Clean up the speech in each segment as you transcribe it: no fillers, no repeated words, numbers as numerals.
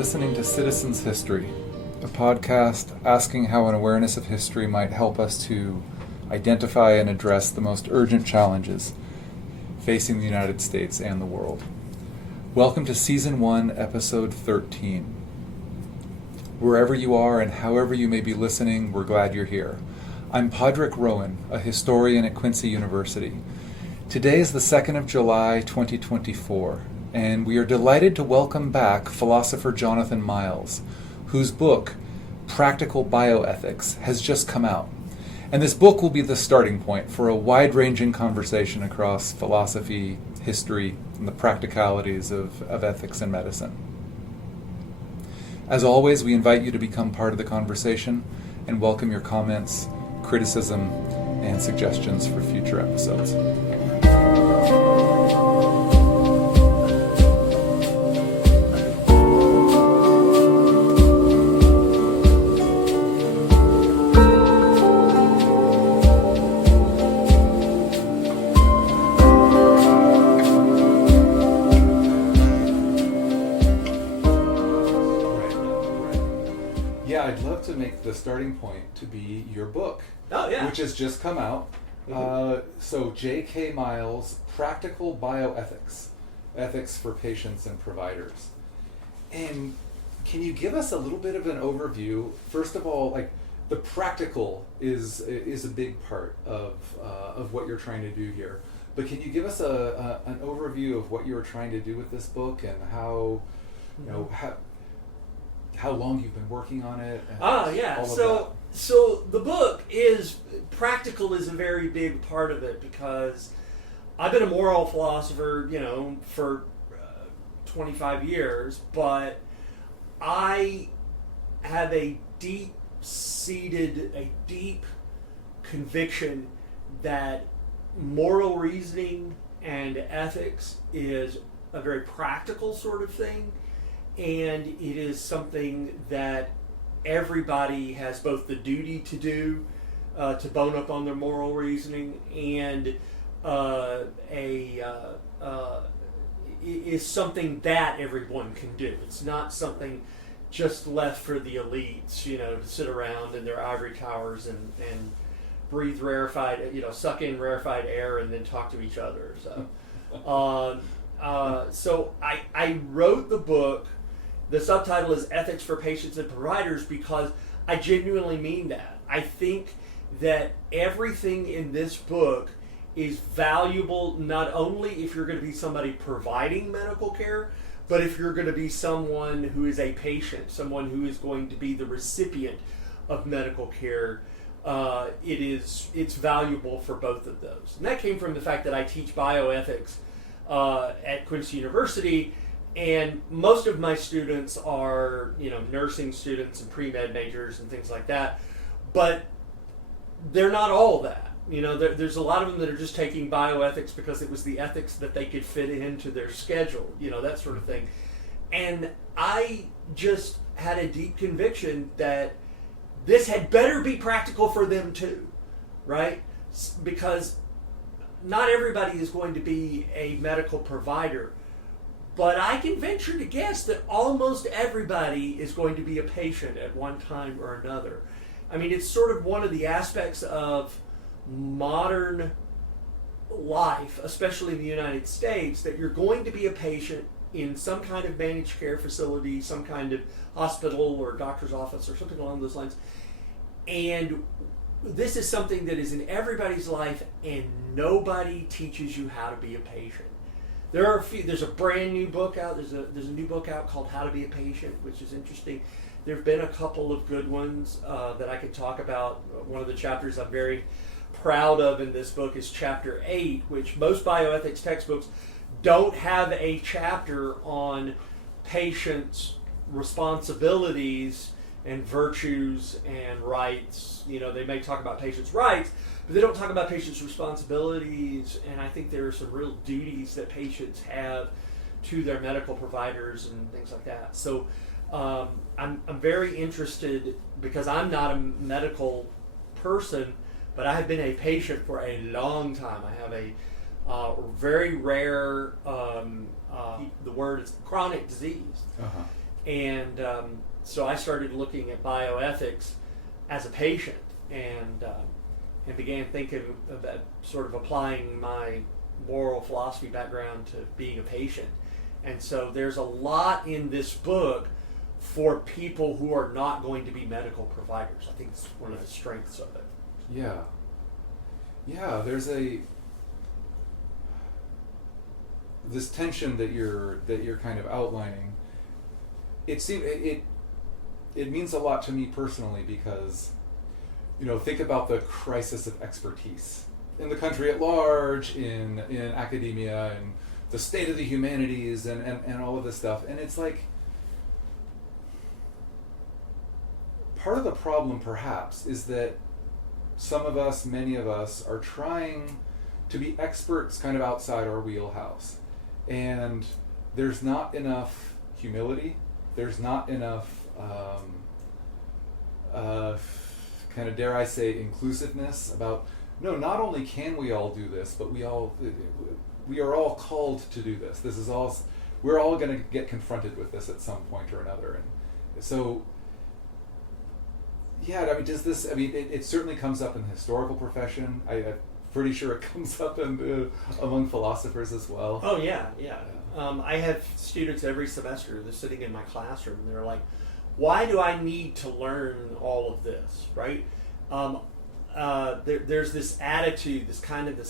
listening to Citizens History, a podcast asking how an awareness of history might help us to identify and address the most urgent challenges facing the United States and the world. Welcome to Season 1, Episode 13. Wherever you are and however you may be listening, we're glad you're here. I'm Padraig Rowan, a historian at Quincy University. Today is the 2nd of July, 2024, and we are delighted to welcome back Philosopher Jonathan Miles, whose book, Practical Bioethics, has just come out. And this book will be the starting point for a wide-ranging conversation across philosophy, history, and the practicalities of ethics and medicine. As always, we invite you to become part of the conversation and welcome your comments, criticism, and suggestions for future episodes. The starting point to be your book, which has just come out. So J.K. Miles, Practical Bioethics, Ethics for Patients and Providers. And can you give us a little bit of an overview? First of all, like the practical is a big part of what you're trying to do here. But can you give us an overview of what you were trying to do with this book and how long you've been working on it? So the book is practical is a very big part of it because I've been a moral philosopher, for 25 years, but I have a deep conviction that moral reasoning and ethics is a very practical sort of thing. And it is something that everybody has both the duty to do, to bone up on their moral reasoning, and is something that everyone can do. It's not something just left for the elites, to sit around in their ivory towers and breathe suck in rarefied air and then talk to each other. So I wrote the book. The subtitle is Ethics for Patients and Providers because I genuinely mean that. I think that everything in this book is valuable not only if you're going to be somebody providing medical care, but if you're going to be someone who is a patient, someone who is going to be the recipient of medical care. It's valuable for both of those. And that came from the fact that I teach bioethics at Quincy University. And most of my students are, nursing students and pre-med majors and things like that. But they're not all that. There's a lot of them that are just taking bioethics because it was the ethics that they could fit into their schedule, that sort of thing. And I just had a deep conviction that this had better be practical for them too, right? Because not everybody is going to be a medical provider. But I can venture to guess that almost everybody is going to be a patient at one time or another. I mean, it's sort of one of the aspects of modern life, especially in the United States, that you're going to be a patient in some kind of managed care facility, some kind of hospital or doctor's office or something along those lines. And this is something that is in everybody's life, and nobody teaches you how to be a patient. There's a brand new book out. There's a new book out called How to Be a Patient, which is interesting. There have been a couple of good ones that I could talk about. One of the chapters I'm very proud of in this book is Chapter 8, which most bioethics textbooks don't have a chapter on patients' responsibilities and virtues and rights. They may talk about patients' rights, but they don't talk about patients' responsibilities, and I think there are some real duties that patients have to their medical providers and things like that. So I'm very interested, because I'm not a medical person, but I have been a patient for a long time. I have a very rare, the word is chronic disease. And so I started looking at bioethics as a patient, and began thinking about sort of applying my moral philosophy background to being a patient. And so there's a lot in this book for people who are not going to be medical providers. I think it's one of the strengths of it. Yeah. Yeah, there's this tension that you're kind of outlining. It means a lot to me personally because, think about the crisis of expertise in the country at large, in academia, and the state of the humanities, and all of this stuff. And it's like, part of the problem perhaps is that some of us, many of us, are trying to be experts kind of outside our wheelhouse. And there's not enough humility, there's not enough kind of, dare I say, inclusiveness about, no, not only can we all do this, but we are all called to do this. We're all going to get confronted with this at some point or another. And so, yeah, it certainly comes up in the historical profession. I'm pretty sure it comes up among philosophers as well. Oh, yeah. I have students every semester, they're sitting in my classroom, and they're like, why do I need to learn all of this, right? There's this attitude, this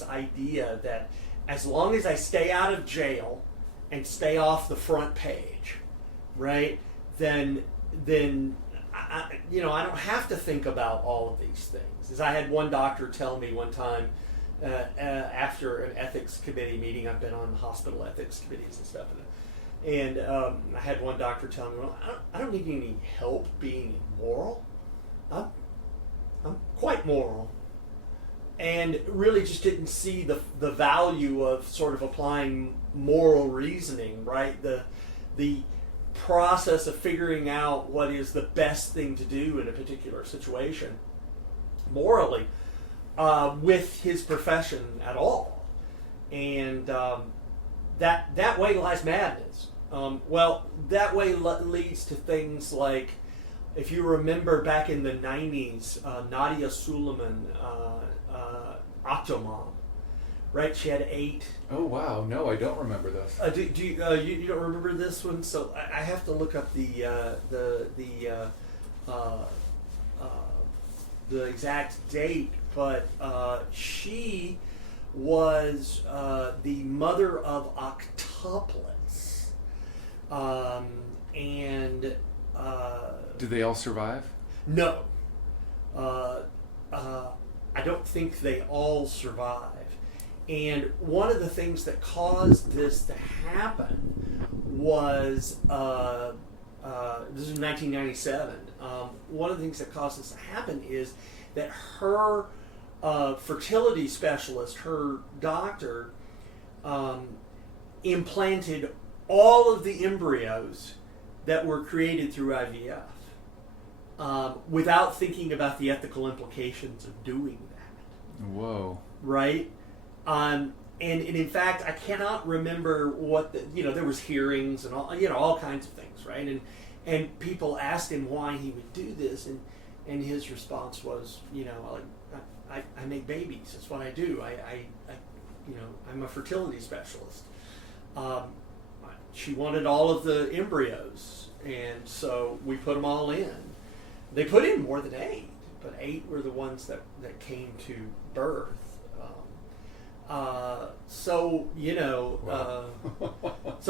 idea that as long as I stay out of jail and stay off the front page, right, then I don't have to think about all of these things. As I had one doctor tell me one time after an ethics committee meeting, I've been on hospital ethics committees and stuff, and I had one doctor tell me, well, I don't need any help being moral. I'm quite moral. And really just didn't see the value of sort of applying moral reasoning, right? The process of figuring out what is the best thing to do in a particular situation morally with his profession at all. And that way lies madness. That way leads to things like, if you remember back in the 90s, Nadia Suleiman, Octomom, right? She had 8. Oh wow! No, I don't remember this. You don't remember this one? So I have to look up the exact date, but she was the mother of octuplets, and do they all survive? No. I don't think they all survive. And one of the things that caused this to happen was, this is 1997, one of the things that caused this to happen is that her fertility specialist, her doctor, implanted all of the embryos that were created through IVF. Without thinking about the ethical implications of doing that. Whoa. Right? And in fact, I cannot remember what there was hearings and all kinds of things, right? And people asked him why he would do this, and his response was, I make babies. That's what I do. I'm a fertility specialist. She wanted all of the embryos, and so we put them all in. They put in more than 8, but 8 were the ones that came to birth. Wow. So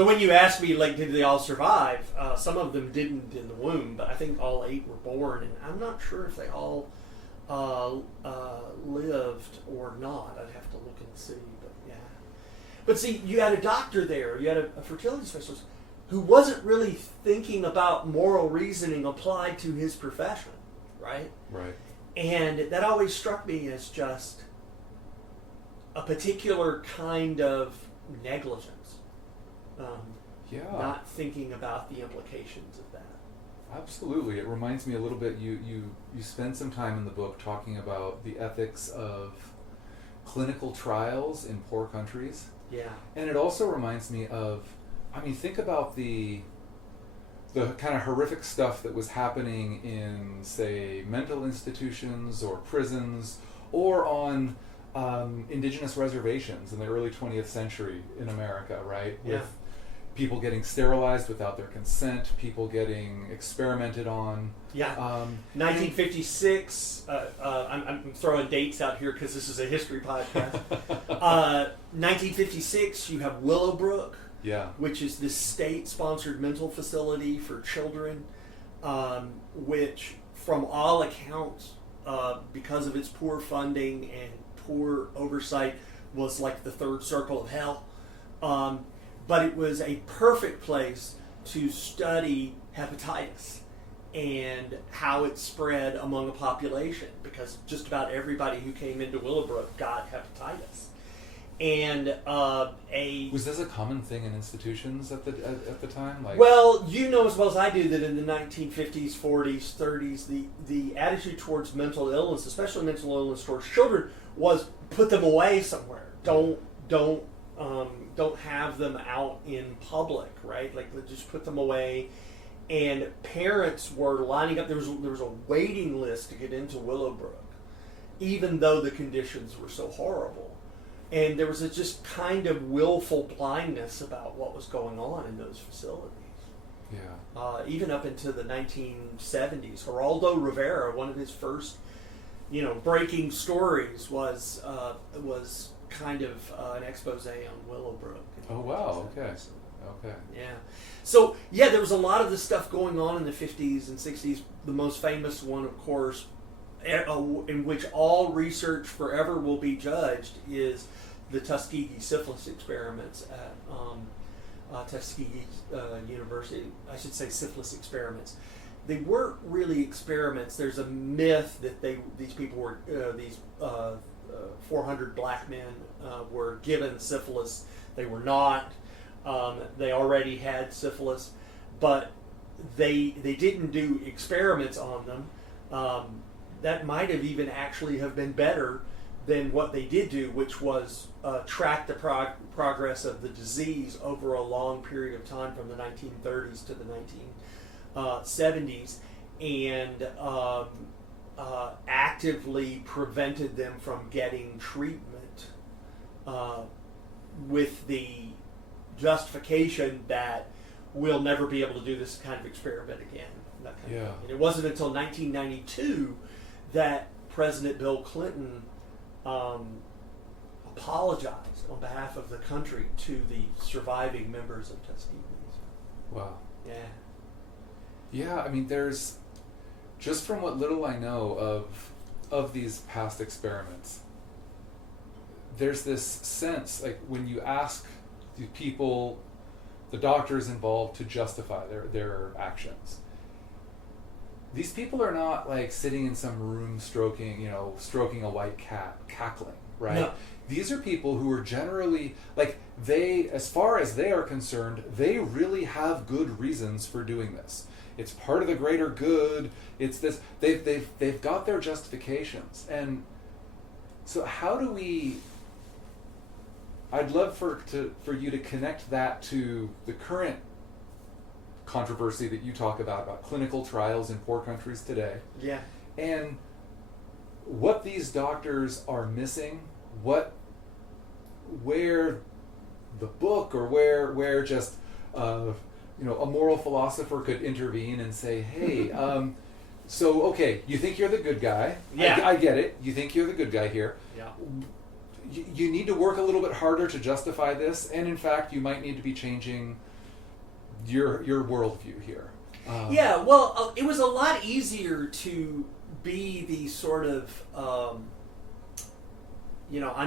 when you ask me, like, did they all survive? Some of them didn't in the womb, but I think all 8 were born, and I'm not sure if they all lived or not. I'd have to look and see, but yeah. But see, you had a doctor there, you had a fertility specialist who wasn't really thinking about moral reasoning applied to his profession, right? Right. And that always struck me as just a particular kind of negligence. Not thinking about the implications of that. Absolutely. It reminds me a little bit, you spend some time in the book talking about the ethics of clinical trials in poor countries. Yeah. And it also reminds me of, think about the the kind of horrific stuff that was happening in, say, mental institutions or prisons or on indigenous reservations in the early 20th century in America, right? Yeah. With people getting sterilized without their consent, people getting experimented on. Yeah. 1956, I'm throwing dates out here because this is a history podcast. 1956, you have Willowbrook, Yeah. which is this state-sponsored mental facility for children, which, from all accounts, because of its poor funding and poor oversight, was like the third circle of hell. But it was a perfect place to study hepatitis and how it spread among a population, because just about everybody who came into Willowbrook got hepatitis. And was this a common thing in institutions at the time? Like, well, you know as well as I do that in the 1950s, 40s, 30s, the attitude towards mental illness, especially mental illness towards children, was put them away somewhere. Don't have them out in public, right? Like, just put them away. And parents were lining up. There was a waiting list to get into Willowbrook, even though the conditions were so horrible. And there was a just kind of willful blindness about what was going on in those facilities. Yeah. Even up into the 1970s, Geraldo Rivera, one of his first, breaking stories was kind of an expose on Willowbrook. Oh wow! Okay. Yeah. So yeah, there was a lot of this stuff going on in the 50s and 60s. The most famous one, of course, in which all research forever will be judged, is the Tuskegee syphilis experiments at Tuskegee University. I should say syphilis experiments. They weren't really experiments. There's a myth that these people were 400 black men were given syphilis. They were not. They already had syphilis, but they didn't do experiments on them. That might have even actually have been better than what they did do, which was track the progress of the disease over a long period of time from the 1930s to the 1970s, and actively prevented them from getting treatment with the justification that we'll never be able to do this kind of experiment again. That kind of thing. And it wasn't until 1992 that President Bill Clinton apologized on behalf of the country to the surviving members of Tuskegee. Wow. Yeah. Yeah, I mean, there's, just from what little I know of these past experiments, there's this sense, like, when you ask the people, the doctors involved, to justify their actions, these people are not like sitting in some room stroking a white cat, cackling, right? No. These are people who are generally, like, they, as far as they are concerned, they really have good reasons for doing this. It's part of the greater good. It's this. They've got their justifications, and so how do we? I'd love for you to connect that to the current controversy that you talk about clinical trials in poor countries today. Yeah. And what these doctors are missing, where the book, or where just a moral philosopher could intervene and say, hey, so okay, you think you're the good guy. Yeah. I get it. You think you're the good guy here. Yeah. You need to work a little bit harder to justify this, and in fact, you might need to be changing your worldview here. Yeah, well, it was a lot easier to be the sort of, I'm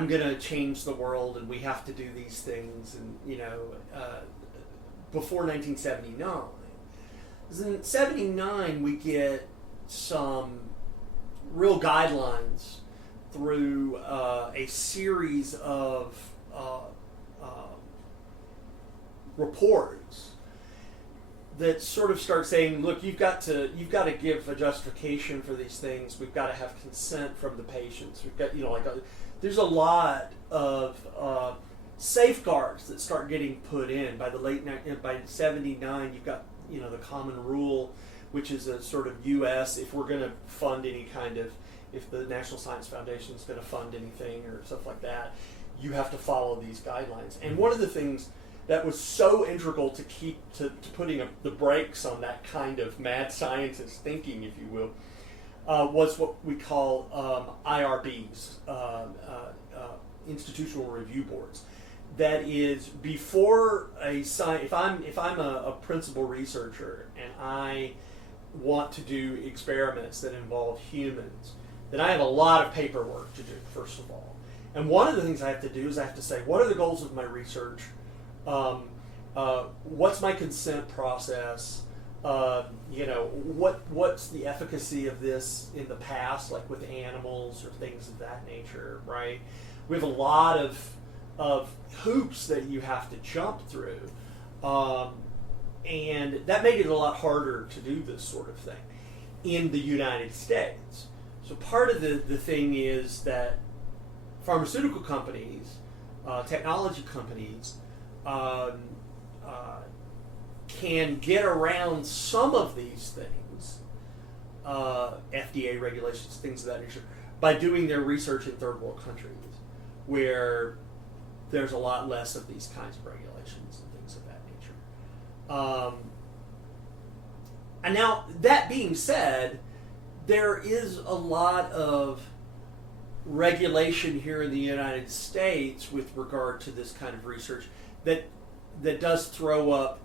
going to change the world and we have to do these things, and, before 1979. Because in 79, we get some real guidelines through a series of reports that sort of start saying, look, you've got to give a justification for these things. We've got to have consent from the patients. We've got, there's a lot of safeguards that start getting put in by by 79. You've got, the common rule, which is a sort of U.S. if we're going to fund any kind of, if the National Science Foundation is going to fund anything or stuff like that, you have to follow these guidelines. And one of the things that was so integral to putting the brakes on that kind of mad scientist thinking, if you will, was what we call IRBs, institutional review boards. That is, before if I'm a principal researcher and I want to do experiments that involve humans, then I have a lot of paperwork to do, first of all. And one of the things I have to do is I have to say, what are the goals of my research? What's my consent process? What's the efficacy of this in the past, like with animals or things of that nature, right? We have a lot of hoops that you have to jump through. And that made it a lot harder to do this sort of thing in the United States. So part of the thing is that pharmaceutical companies, technology companies, can get around some of these things, FDA regulations, things of that nature, by doing their research in third world countries, where there's a lot less of these kinds of regulations and things of that nature. And now, that being said, there is a lot of regulation here in the United States with regard to this kind of research that does throw up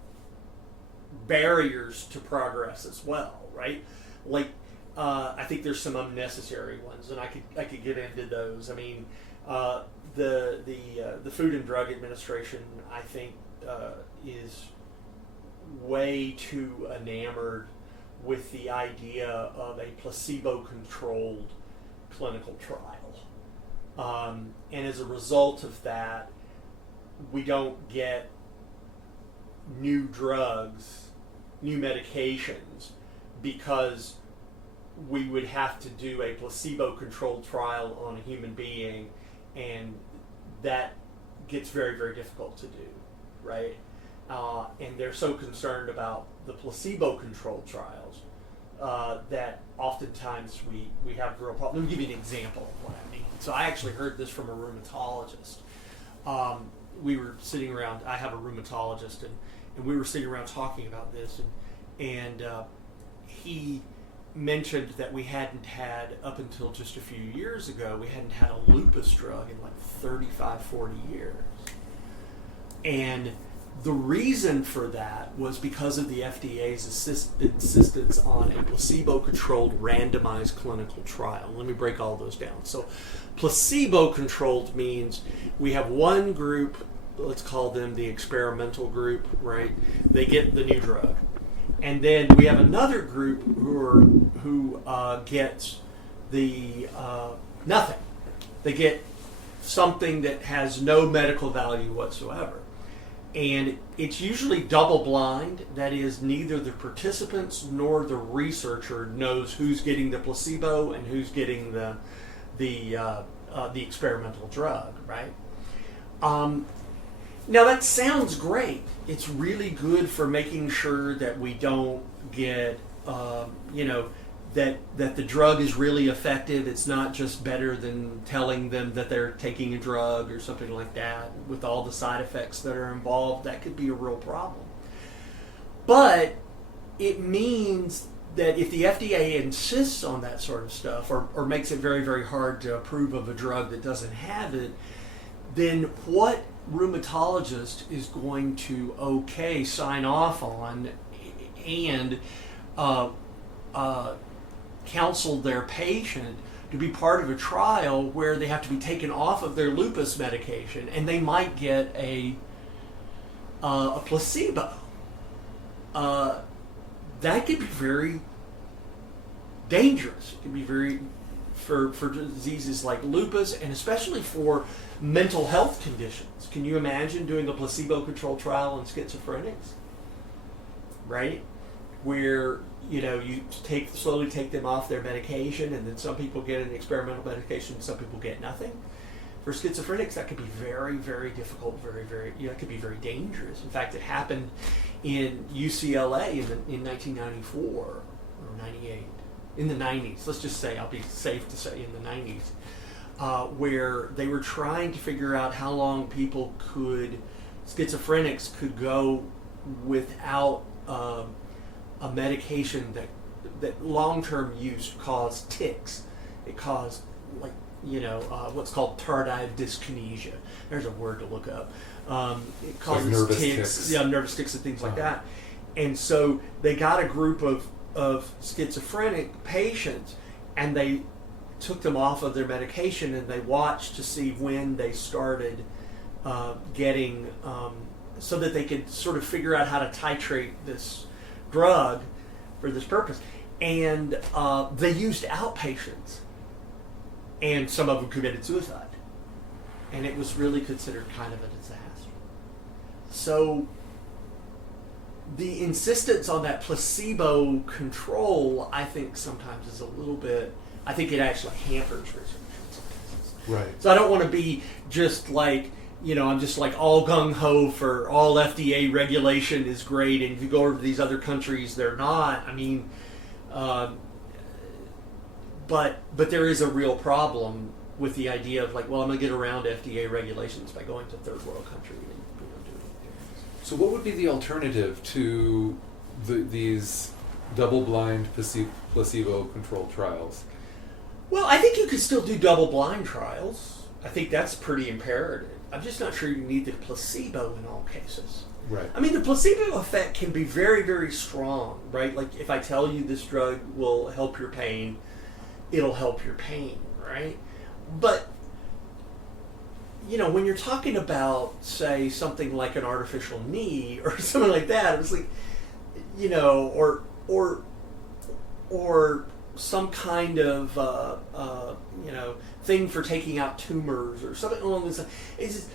barriers to progress as well, right? Like, I think there's some unnecessary ones, and I could get into those. I mean, the Food and Drug Administration, I think, is way too enamored with the idea of a placebo-controlled clinical trial. And as a result of that, we don't get new drugs, new medications, because we would have to do a placebo-controlled trial on a human being, and that gets very, very difficult to do, right? And they're so concerned about the placebo-controlled trials that oftentimes we have real problems. Let me give you an example of what I mean. So I actually heard this from a rheumatologist. We were sitting around, I have a rheumatologist, and we were sitting around talking about this, and he mentioned that we hadn't had, up until just a few years ago, we hadn't had a lupus drug in like 35, 40 years. And the reason for that was because of the FDA's insistence on a placebo-controlled randomized clinical trial. Let me break all those down. So placebo-controlled means we have one group, let's call them the experimental group, right? They get the new drug. And then we have another group who gets the nothing. They get something that has no medical value whatsoever. And it's usually double-blind. That is, neither the participants nor the researcher knows who's getting the placebo and who's getting the experimental drug, right? Now that sounds great. It's really good for making sure that we don't get, that the drug is really effective. It's not just better than telling them that they're taking a drug or something like that, with all the side effects that are involved. That could be a real problem. But it means that if the FDA insists on that sort of stuff, or makes it very, very hard to approve of a drug that doesn't have it, then what rheumatologist is going to sign off on and counsel their patient to be part of a trial where they have to be taken off of their lupus medication and they might get a placebo? That could be very dangerous. It could be very, for diseases like lupus, and especially for mental health conditions. Can you imagine doing a placebo-controlled trial on schizophrenics? Right? Where, you slowly take them off their medication, and then some people get an experimental medication and some people get nothing. For schizophrenics, that could be very, very difficult, it could be very dangerous. In fact, it happened in UCLA in 1994 or 98, in the 90s. Let's just say, I'll be safe to say in the 90s, where they were trying to figure out how long schizophrenics could go without a medication that long-term use caused tics. It caused, what's called tardive dyskinesia. There's a word to look up. It causes nervous tics. Yeah, nervous tics and things like that. And so they got a group of schizophrenic patients, and they took them off of their medication, and they watched to see when they started getting, so that they could sort of figure out how to titrate this drug for this purpose. And they used outpatients, and some of them committed suicide. And it was really considered kind of a disaster. So the insistence on that placebo control, I think sometimes is a little bit, I think it actually hampers research in some cases. Right. So I don't want to be just like, I'm just like all gung-ho for all FDA regulation is great, and if you go over to these other countries, they're not. I mean, but there is a real problem with the idea of like, well, I'm going to get around FDA regulations by going to third world country and doing it. So what would be the alternative to these double-blind placebo-controlled trials? Well, I think you could still do double-blind trials. I think that's pretty imperative. I'm just not sure you need the placebo in all cases. Right. I mean, the placebo effect can be very, very strong, right? Like if I tell you this drug will help your pain, it'll help your pain, right? But, when you're talking about, say, something like an artificial knee or something like that, it's like, or some kind of, thing for taking out tumors or something along those lines. It's just,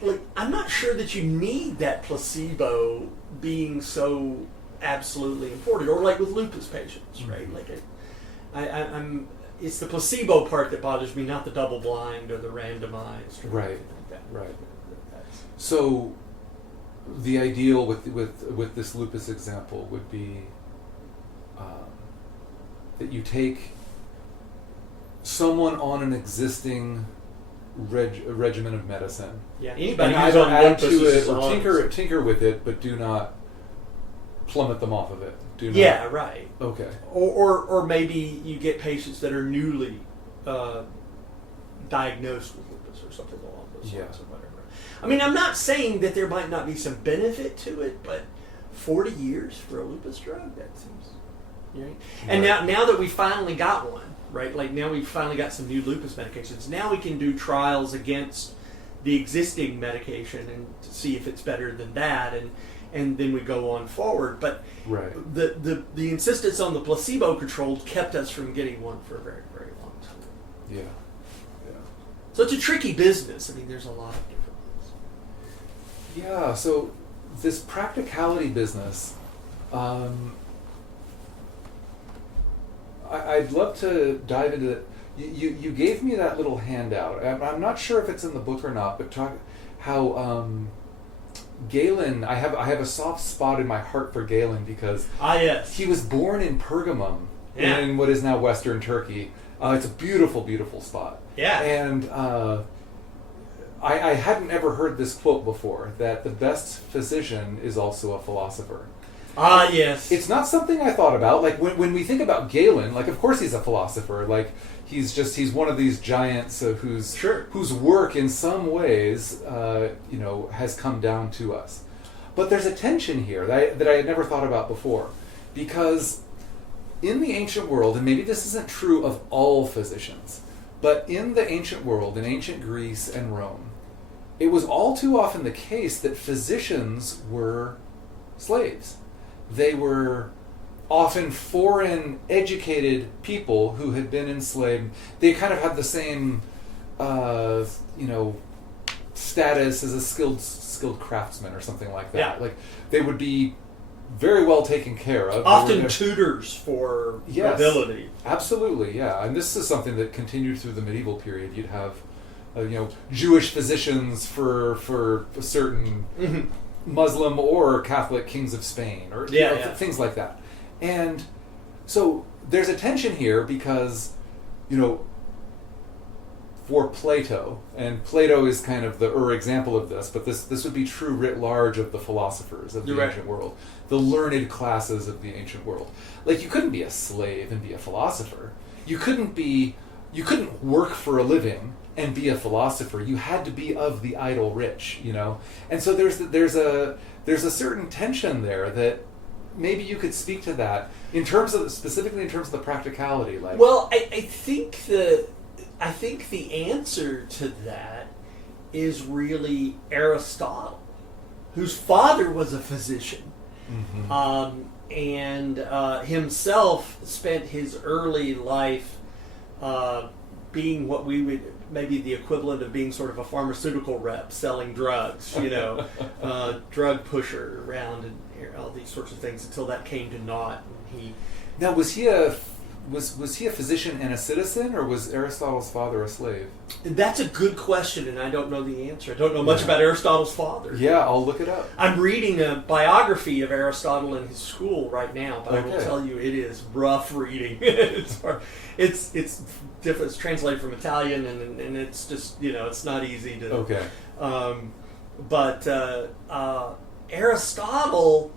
like, I'm not sure that you need that placebo being so absolutely important. Or like with lupus patients, right? Mm-hmm. Like, I'm. It's the placebo part that bothers me, not the double-blind or the randomized. Or Right. anything like that. Right. So, the ideal with this lupus example would be that you take someone on an existing regimen of medicine, Yeah. Anybody and who's either on add lupus to is it or on. tinker with it, but do not plummet them off of it. Do not. Yeah. Right. Okay. Or maybe you get patients that are newly diagnosed with lupus or something along those lines or whatever. I mean, I'm not saying that there might not be some benefit to it, but 40 years for a lupus drug, that seems, right? And now that we finally got one, right? Like now we've finally got some new lupus medications. Now we can do trials against the existing medication and to see if it's better than that, and then we go on forward. But right. the insistence on the placebo controlled kept us from getting one for a very, very long time. Yeah. So it's a tricky business. I mean, there's a lot of different ones. Yeah, so this practicality business, I'd love to dive into it. You gave me that little handout. I'm not sure if it's in the book or not, but talk how Galen. I have a soft spot in my heart for Galen because yes, he was born in Pergamum in what is now Western Turkey. It's a beautiful, beautiful spot. Yeah, and I hadn't ever heard this quote before, that the best physician is also a philosopher. Yes. It's not something I thought about. Like when we think about Galen, like of course he's a philosopher. Like he's one of these giants whose work in some ways has come down to us. But there's a tension here that I had never thought about before, because in the ancient world, and maybe this isn't true of all physicians, but in the ancient world, in ancient Greece and Rome, it was all too often the case that physicians were slaves. They were often foreign, educated people who had been enslaved. They kind of had the same, status as a skilled craftsman or something like that. Yeah. Like they would be very well taken care of. Often tutors for nobility. Absolutely, yeah. And this is something that continued through the medieval period. You'd have Jewish physicians for certain Muslim or Catholic kings of Spain, or things like that. And so there's a tension here because, for Plato, and Plato is kind of the example of this, but this would be true writ large of the philosophers of the ancient world, the learned classes of the ancient world. Like, you couldn't be a slave and be a philosopher. You couldn't work for a living and be a philosopher. You had to be of the idle rich, And so there's a certain tension there that maybe you could speak to that specifically in terms of the practicality. Well, I think the answer to that is really Aristotle, whose father was a physician, and himself spent his early life being what we would maybe the equivalent of being sort of a pharmaceutical rep selling drugs, drug pusher around and all these sorts of things until that came to naught. And now, was he a physician and a citizen, or was Aristotle's father a slave? That's a good question, and I don't know the answer. I don't know much about Aristotle's father. Yeah, I'll look it up. I'm reading a biography of Aristotle in his school right now, but I will tell you it is rough reading. It's hard. It's different. It's translated from Italian, and it's just it's not easy to. Okay. But Aristotle,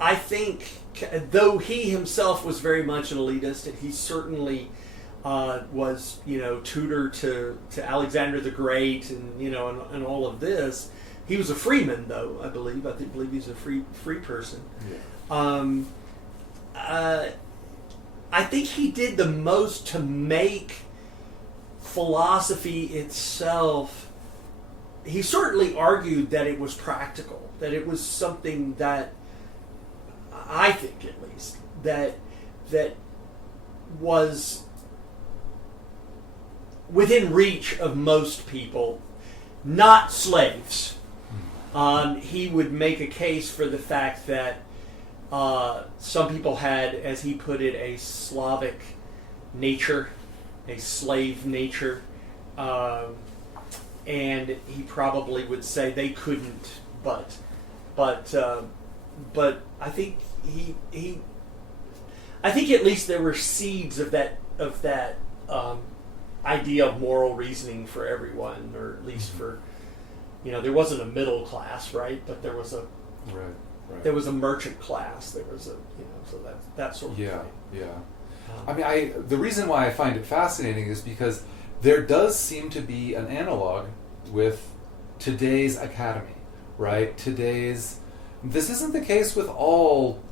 I think, though he himself was very much an elitist, and he certainly was, tutor to Alexander the Great, and and all of this. He was a freeman, though, I believe. I believe he's a free person. Yeah. I think he did the most to make philosophy itself. He certainly argued that it was practical, that it was something that, I think at least, that was within reach of most people, not slaves. He would make a case for the fact that some people had, as he put it, a Slavic nature, a slave nature, and he probably would say they couldn't, but I think I think at least there were seeds of that idea of moral reasoning for everyone, or at least for there wasn't a middle class, right? But there was a there was a merchant class. There was a so that sort of thing. Yeah. I mean, the reason why I find it fascinating is because there does seem to be an analog with today's academy, right? This isn't the case with all,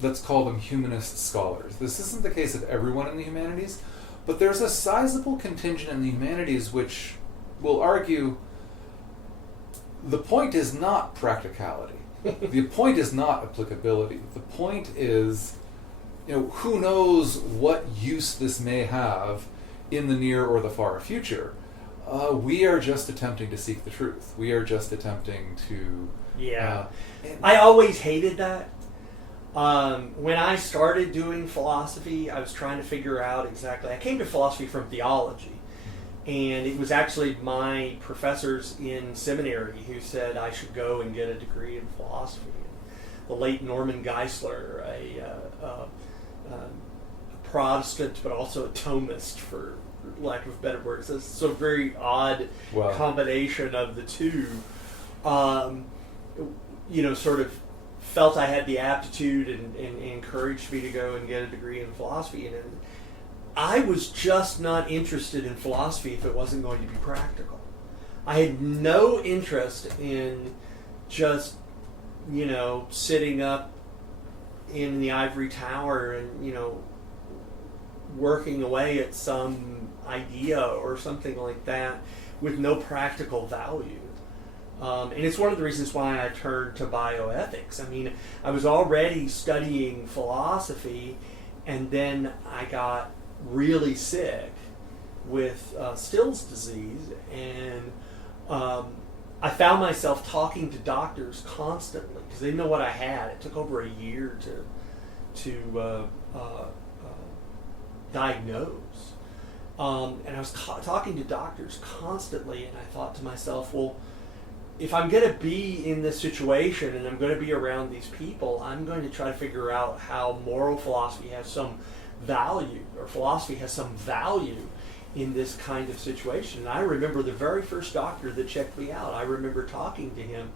let's call them humanist scholars. This isn't the case of everyone in the humanities, but there's a sizable contingent in the humanities which will argue the point is not practicality. The point is not applicability. The point is, who knows what use this may have in the near or the far future. We are just attempting to seek the truth. We are just attempting to... I always hated that. When I started doing philosophy, I was trying to figure out exactly... I came to philosophy from theology. And it was actually my professors in seminary who said I should go and get a degree in philosophy. The late Norman Geisler, a Protestant but also a Thomist, for lack of better words. It's so very odd combination of the two. Sort of felt I had the aptitude and encouraged me to go and get a degree in philosophy. And I was just not interested in philosophy if it wasn't going to be practical. I had no interest in just, sitting up in the ivory tower and, working away at some idea or something like that with no practical value. And it's one of the reasons why I turned to bioethics. I mean, I was already studying philosophy, and then I got really sick with Still's disease, and I found myself talking to doctors constantly because they didn't know what I had. It took over a year to diagnose, And I was talking to doctors constantly, and I thought to myself, well, if I'm going to be in this situation and I'm going to be around these people, I'm going to try to figure out how moral philosophy has some value, or philosophy has some value in this kind of situation. And I remember the very first doctor that checked me out, I remember talking to him,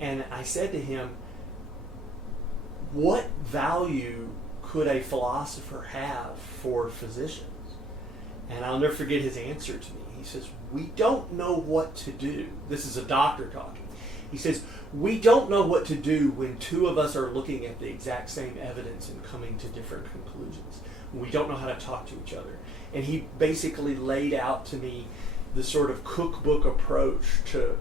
and I said to him, what value could a philosopher have for physicians? And I'll never forget his answer to me. He says, we don't know what to do. This is a doctor talking. He says, we don't know what to do when two of us are looking at the exact same evidence and coming to different conclusions. We don't know how to talk to each other. And he basically laid out to me the sort of cookbook approach to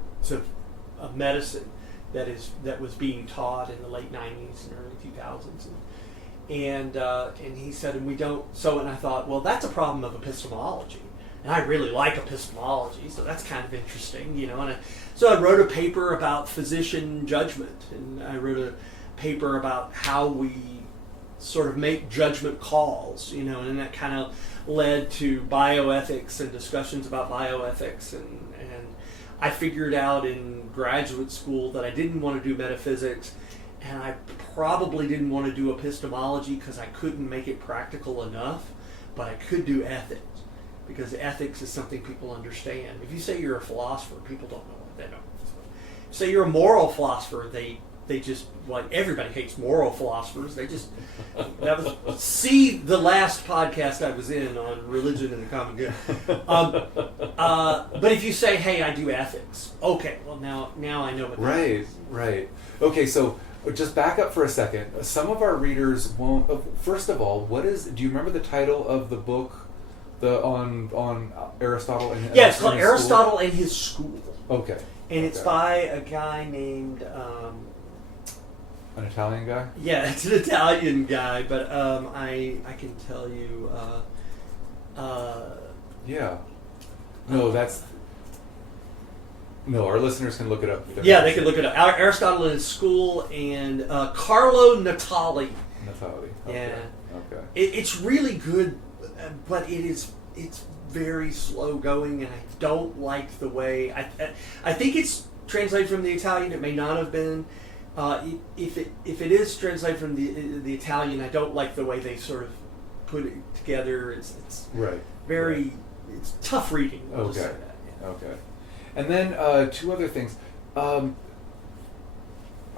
medicine that was being taught in the late 90s and early 2000s. And he said, and we don't, and I thought, well, that's a problem of epistemology. And I really like epistemology, so that's kind of interesting, And so I wrote a paper about physician judgment, and I wrote a paper about how we sort of make judgment calls, and that kind of led to bioethics and discussions about bioethics. And I figured out in graduate school that I didn't want to do metaphysics, and I probably didn't want to do epistemology because I couldn't make it practical enough, but I could do ethics, because ethics is something people understand. If you say you're a philosopher, people don't know what they know. Say you're a moral philosopher, they just, like, everybody hates moral philosophers. They just, see the last podcast I was in on religion and the common good. But if you say, hey, I do ethics, okay, well, now I know what that is. Right. Okay, so just back up for a second. Some of our readers won't, first of all, do you remember the title of the book on Aristotle? It's called Aristotle and His School. Okay. And it's by a guy named... an Italian guy? Yeah, it's an Italian guy, but I can tell you... yeah. No, our listeners can look it up. Yeah, they can look it up. Aristotle and His School, and Carlo Natali. Okay. Yeah. Okay. It's really good, but it's very slow going, and I don't like the way... I think it's translated from the Italian. It may not have been. If it is translated from the Italian, I don't like the way they sort of put it together. It's right. Very... Right. It's tough reading. We'll just say that. Yeah. Okay. And then two other things. I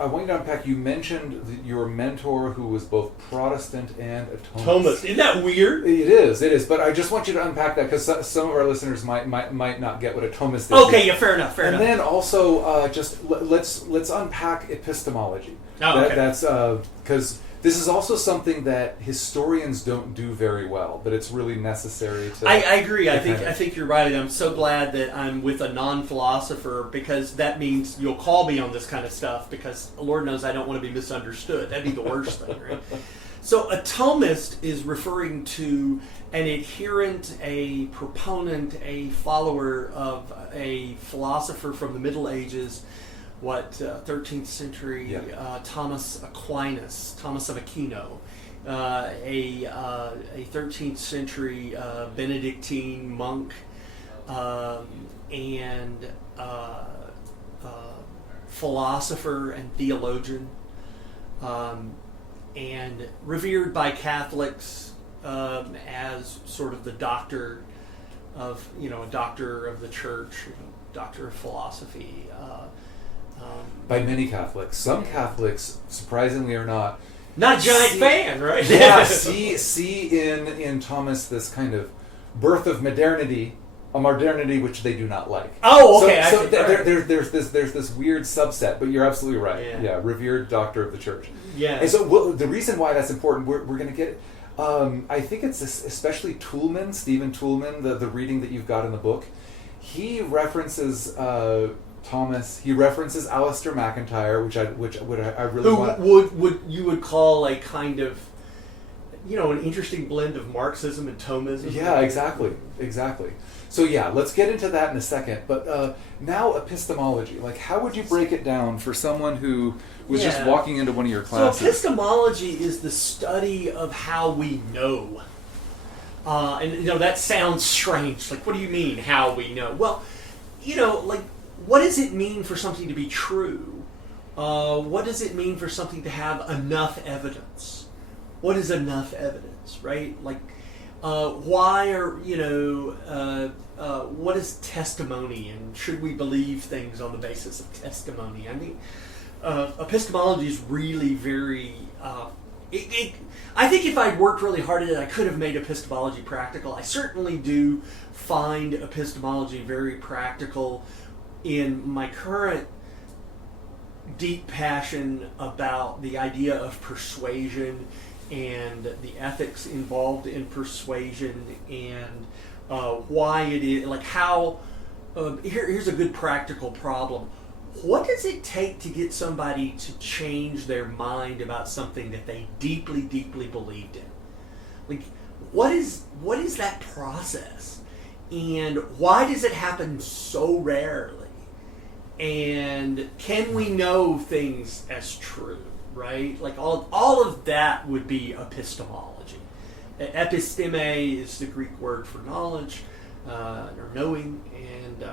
want you to unpack, you mentioned your mentor who was both Protestant and a Thomist. Thomist. Isn't that weird? It is. But I just want you to unpack that because some of our listeners might not get what a Thomist is. Okay, yeah, fair enough. And then also, just let's unpack epistemology. Oh, okay. That's because this is also something that historians don't do very well, but it's really necessary to... I agree. I think you're right. I'm so glad that I'm with a non-philosopher, because that means you'll call me on this kind of stuff, because Lord knows I don't want to be misunderstood. That'd be the worst thing, right? So a Thomist is referring to an adherent, a proponent, a follower of a philosopher from the Middle Ages, 13th century, Thomas Aquinas, Thomas of Aquino, a 13th century Benedictine monk, and philosopher and theologian, and revered by Catholics as sort of the doctor of, a doctor of the church, doctor of philosophy. By many Catholics. Some Catholics, surprisingly or not a giant fan, right? Yeah, see in Thomas this kind of birth of modernity, a modernity which they do not like. Oh, okay. There's this weird subset, but you're absolutely right. Yeah, revered doctor of the church. Yeah. And so the reason why that's important, we're going to get. I think it's especially Stephen Toulmin, the reading that you've got in the book. He references Thomas. He references Alistair MacIntyre, which I really want. You would call a kind of, an interesting blend of Marxism and Thomism. Yeah, exactly. So let's get into that in a second. But now epistemology. Like, how would you break it down for someone who was just walking into one of your classes? So epistemology is the study of how we know. And that sounds strange. Like, what do you mean, how we know? Well, like, what does it mean for something to be true? What does it mean for something to have enough evidence? What is enough evidence, right? Like, why are, what is testimony, and should we believe things on the basis of testimony? I mean, epistemology is really very... I think if I'd worked really hard at it, I could have made epistemology practical. I certainly do find epistemology very practical in my current deep passion about the idea of persuasion and the ethics involved in persuasion, and why it is, like how, here's a good practical problem. What does it take to get somebody to change their mind about something that they deeply, deeply believed in? Like, what is that process? And why does it happen so rarely? And can we know things as true, right? Like, all of that would be epistemology. Episteme is the Greek word for knowledge, or knowing, and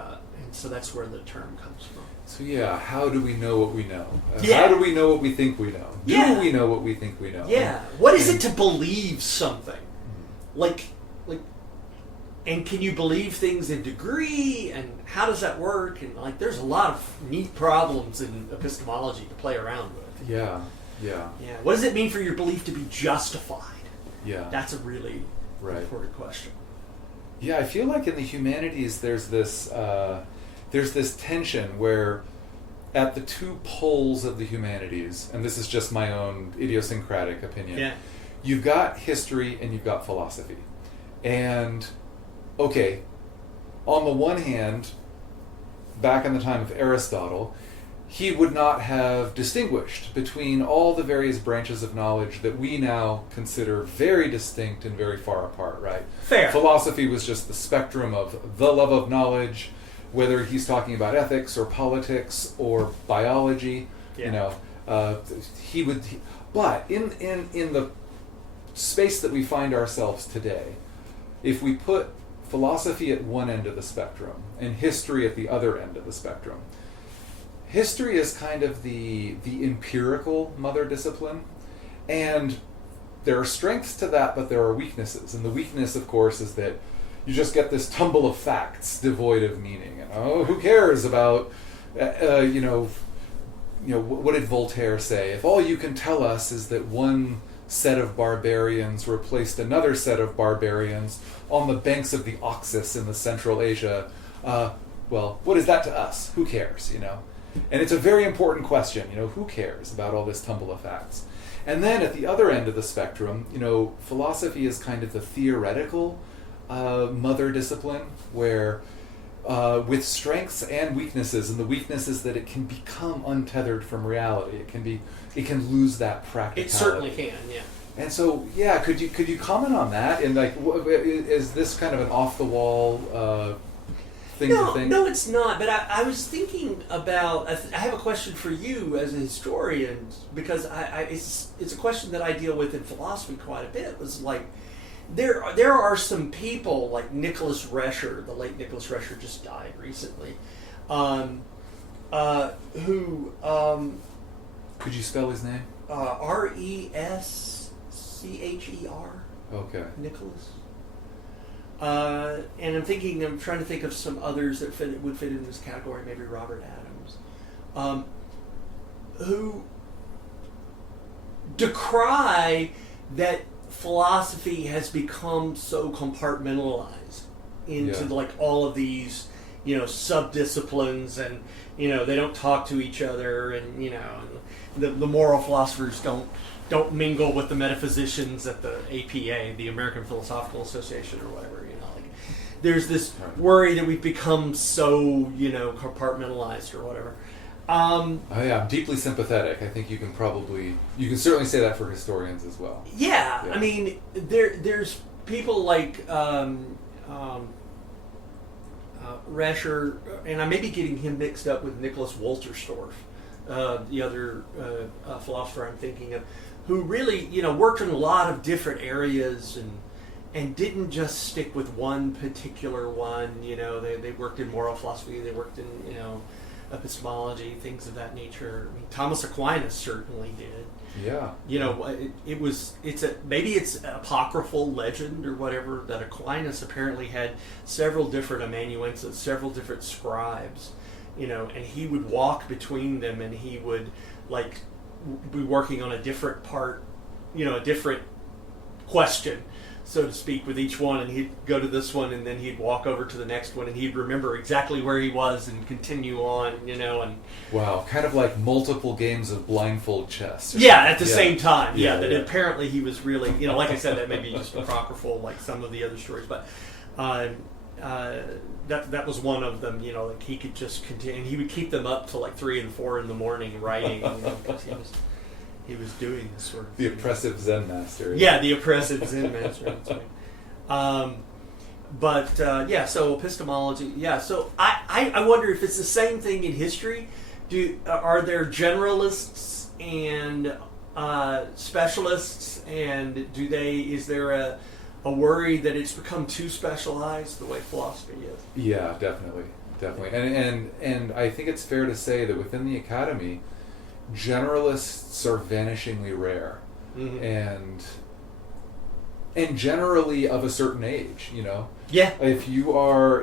so that's where the term comes from. So yeah, how do we know what we know? How do we know what we think we know? Do we know what we think we know? Yeah. What is it to believe something? Like, and can you believe things in degree? And how does that work? And like, there's a lot of neat problems in epistemology to play around with. Yeah. What does it mean for your belief to be justified? Yeah. That's a really important question. Yeah, I feel like in the humanities there's this tension where at the two poles of the humanities, and this is just my own idiosyncratic opinion, you've got history and you've got philosophy. And, okay, on the one hand, back in the time of Aristotle, he would not have distinguished between all the various branches of knowledge that we now consider very distinct and very far apart, right? Fair. Philosophy was just the spectrum of the love of knowledge, whether he's talking about ethics or politics or biology, he would. But in the space that we find ourselves today, if we put philosophy at one end of the spectrum and history at the other end of the spectrum, history is kind of the empirical mother discipline, and there are strengths to that, but there are weaknesses. And the weakness, of course, is that you just get this tumble of facts devoid of meaning. And who cares about, what did Voltaire say? If all you can tell us is that one set of barbarians replaced another set of barbarians on the banks of the Oxus in the Central Asia, well, what is that to us? Who cares, And it's a very important question, who cares about all this tumble of facts? And then at the other end of the spectrum, philosophy is kind of the theoretical mother discipline, where with strengths and weaknesses, and the weakness is that it can become untethered from reality. It can lose that practicality. It certainly can, yeah. And so, could you comment on that? And like, is this kind of an off the wall thing to think? No, it's not. But I was thinking about. I have a question for you as a historian, because it's a question that I deal with in philosophy quite a bit. Was like, there are some people like Nicholas Rescher, the late Nicholas Rescher just died recently, who. Could you spell his name? Rescher. Okay. Nicholas. And I'm trying to think of some others that would fit in this category, maybe Robert Adams, who decry that philosophy has become so compartmentalized into like all of these, sub-disciplines, and, they don't talk to each other, and, the moral philosophers don't mingle with the metaphysicians at the APA, the American Philosophical Association, or whatever. There's this worry that we've become so, compartmentalized or whatever. I'm deeply sympathetic. I think you can certainly say that for historians as well. Yeah. I mean, there's people like Rescher, and I may be getting him mixed up with Nicholas Wolterstorff, the other philosopher I'm thinking of, who really, worked in a lot of different areas, and didn't just stick with one particular one. They worked in moral philosophy, they worked in epistemology, things of that nature. I mean, Thomas Aquinas certainly did. Yeah. Maybe it's an apocryphal legend or whatever that Aquinas apparently had several different amanuenses, several different scribes, and he would walk between them, and he would be working on a different part, a different question, so to speak, with each one, and he'd go to this one, and then he'd walk over to the next one, and he'd remember exactly where he was and continue on, and wow, kind of like multiple games of blindfold chess. At the same time, that apparently he was really, like I said, that may be just apocryphal, like some of the other stories, but that was one of them. Like he could just continue, and he would keep them up till like 3 and 4 in the morning writing, because he was doing this sort of the oppressive Zen master. Yeah, the oppressive Zen master. That's right. So epistemology. Yeah, so I wonder if it's the same thing in history. Are there generalists and specialists, and is there a worry that it's become too specialized the way philosophy is? Yeah, definitely, and I think it's fair to say that within the academy, generalists are vanishingly rare, and generally of a certain age. Yeah. If you are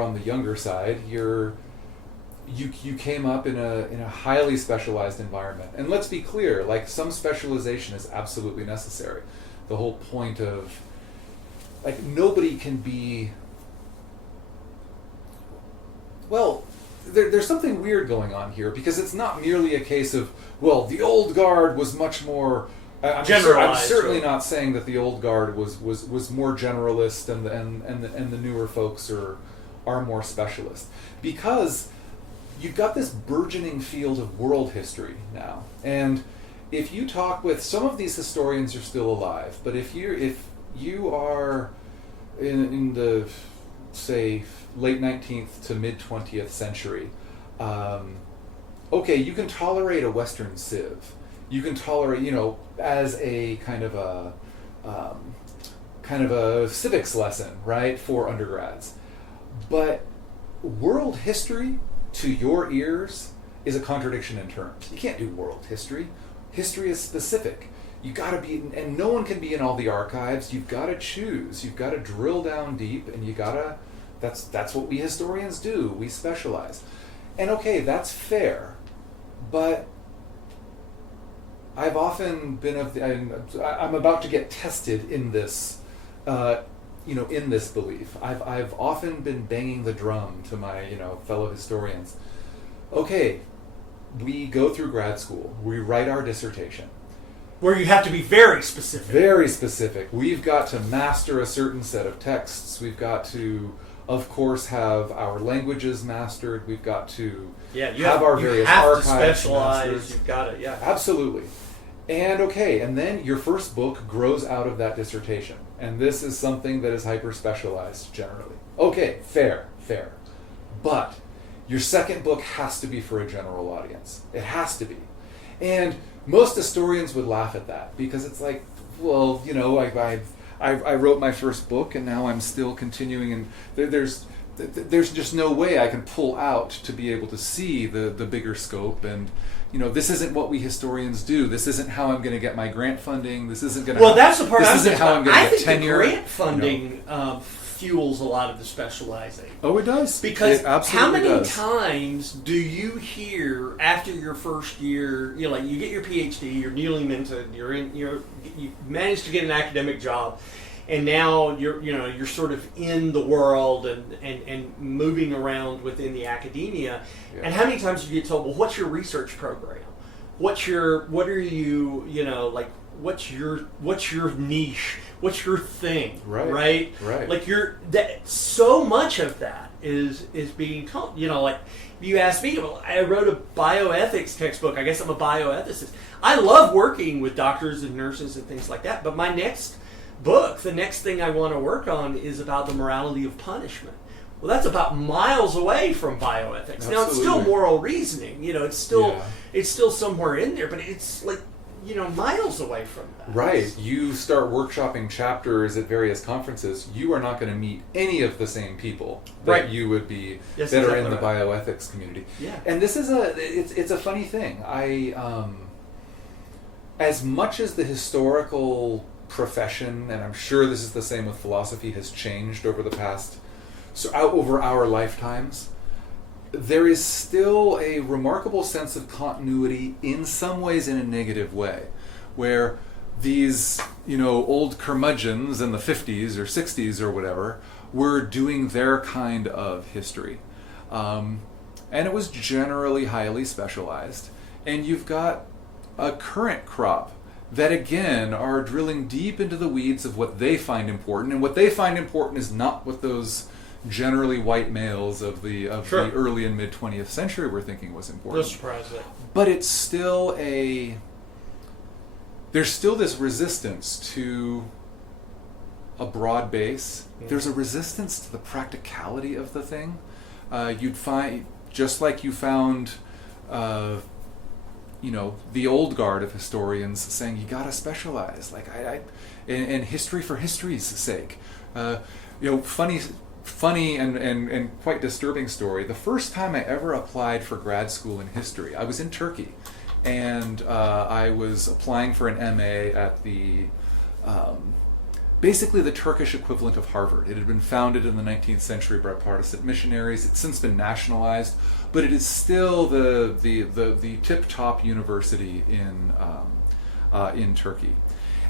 on the younger side, you came up in a highly specialized environment, and let's be clear, like some specialization is absolutely necessary. The whole point of nobody can be. Well, there's something weird going on here, because it's not merely a case of, the old guard was much more. I'm certainly not saying that the old guard was more generalist, and the newer folks are more specialist, because you've got this burgeoning field of world history now, and if you talk with some of these historians are still alive, but if you are in the, say, late 19th to mid 20th century, you can tolerate a Western civ. You can tolerate, as a kind of a civics lesson, right, for undergrads. But world history, to your ears, is a contradiction in terms. You can't do world history. History is specific. You got to be, and no one can be in all the archives. You've got to choose. You've got to drill down deep, and you got to. That's what we historians do. We specialize, and that's fair, but I've often been I'm about to get tested in this, in this belief. I've often been banging the drum to my fellow historians. Okay, we go through grad school. We write our dissertation. Where you have to be very specific. Very specific. We've got to master a certain set of texts. We've got to, of course, have our languages mastered. We've got to have our various archives specialize. mastered. You've got to, Absolutely. And then your first book grows out of that dissertation. And this is something that is hyper-specialized generally. Okay, fair. But your second book has to be for a general audience. It has to be. And most historians would laugh at that, because it's like, I wrote my first book, and now I'm still continuing, and there's just no way I can pull out to be able to see the bigger scope, and this isn't what we historians do. This isn't how I'm going to get my grant funding. This isn't going to. That's the part. This isn't how I'm going to get tenure. I think the grant funding fuels a lot of the specializing. Oh, it does. Because how many does. times do you hear after your first year, you get your PhD, you're newly minted, you manage to get an academic job, and now you're sort of in the world and moving around within the academia. Yeah. And how many times do you get told, well, what's your research program? What's your niche? What's your thing? Right. Like so much of that is being told. If you ask me, well, I wrote a bioethics textbook. I guess I'm a bioethicist. I love working with doctors and nurses and things like that. But my next book, the next thing I want to work on, is about the morality of punishment. Well, that's about miles away from bioethics. Absolutely. Now, it's still moral reasoning. It's still somewhere in there, but it's like miles away from that. Right. You start workshopping chapters at various conferences, you are not going to meet any of the same people that you would be that are in the bioethics community. Yeah. And this is it's a funny thing. As much as the historical profession, and I'm sure this is the same with philosophy, has changed over the past, over our lifetimes, there is still a remarkable sense of continuity, in some ways in a negative way, where these, old curmudgeons in the 50s or 60s or whatever were doing their kind of history. And it was generally highly specialized. And you've got a current crop that, again, are drilling deep into the weeds of what they find important. And what they find important is not what those generally white males of the early and mid 20th century were thinking was important. No surprise there. But it's still there's still this resistance to a broad base. Mm-hmm. There's a resistance to the practicality of the thing. You'd find, just like you found, the old guard of historians saying you gotta specialize, like and history for history's sake. Funny and quite disturbing story. The first time I ever applied for grad school in history, I was in Turkey, and I was applying for an MA at the basically the Turkish equivalent of Harvard. It had been founded in the 19th century by Protestant missionaries. It's since been nationalized, but it is still the tip-top university in Turkey.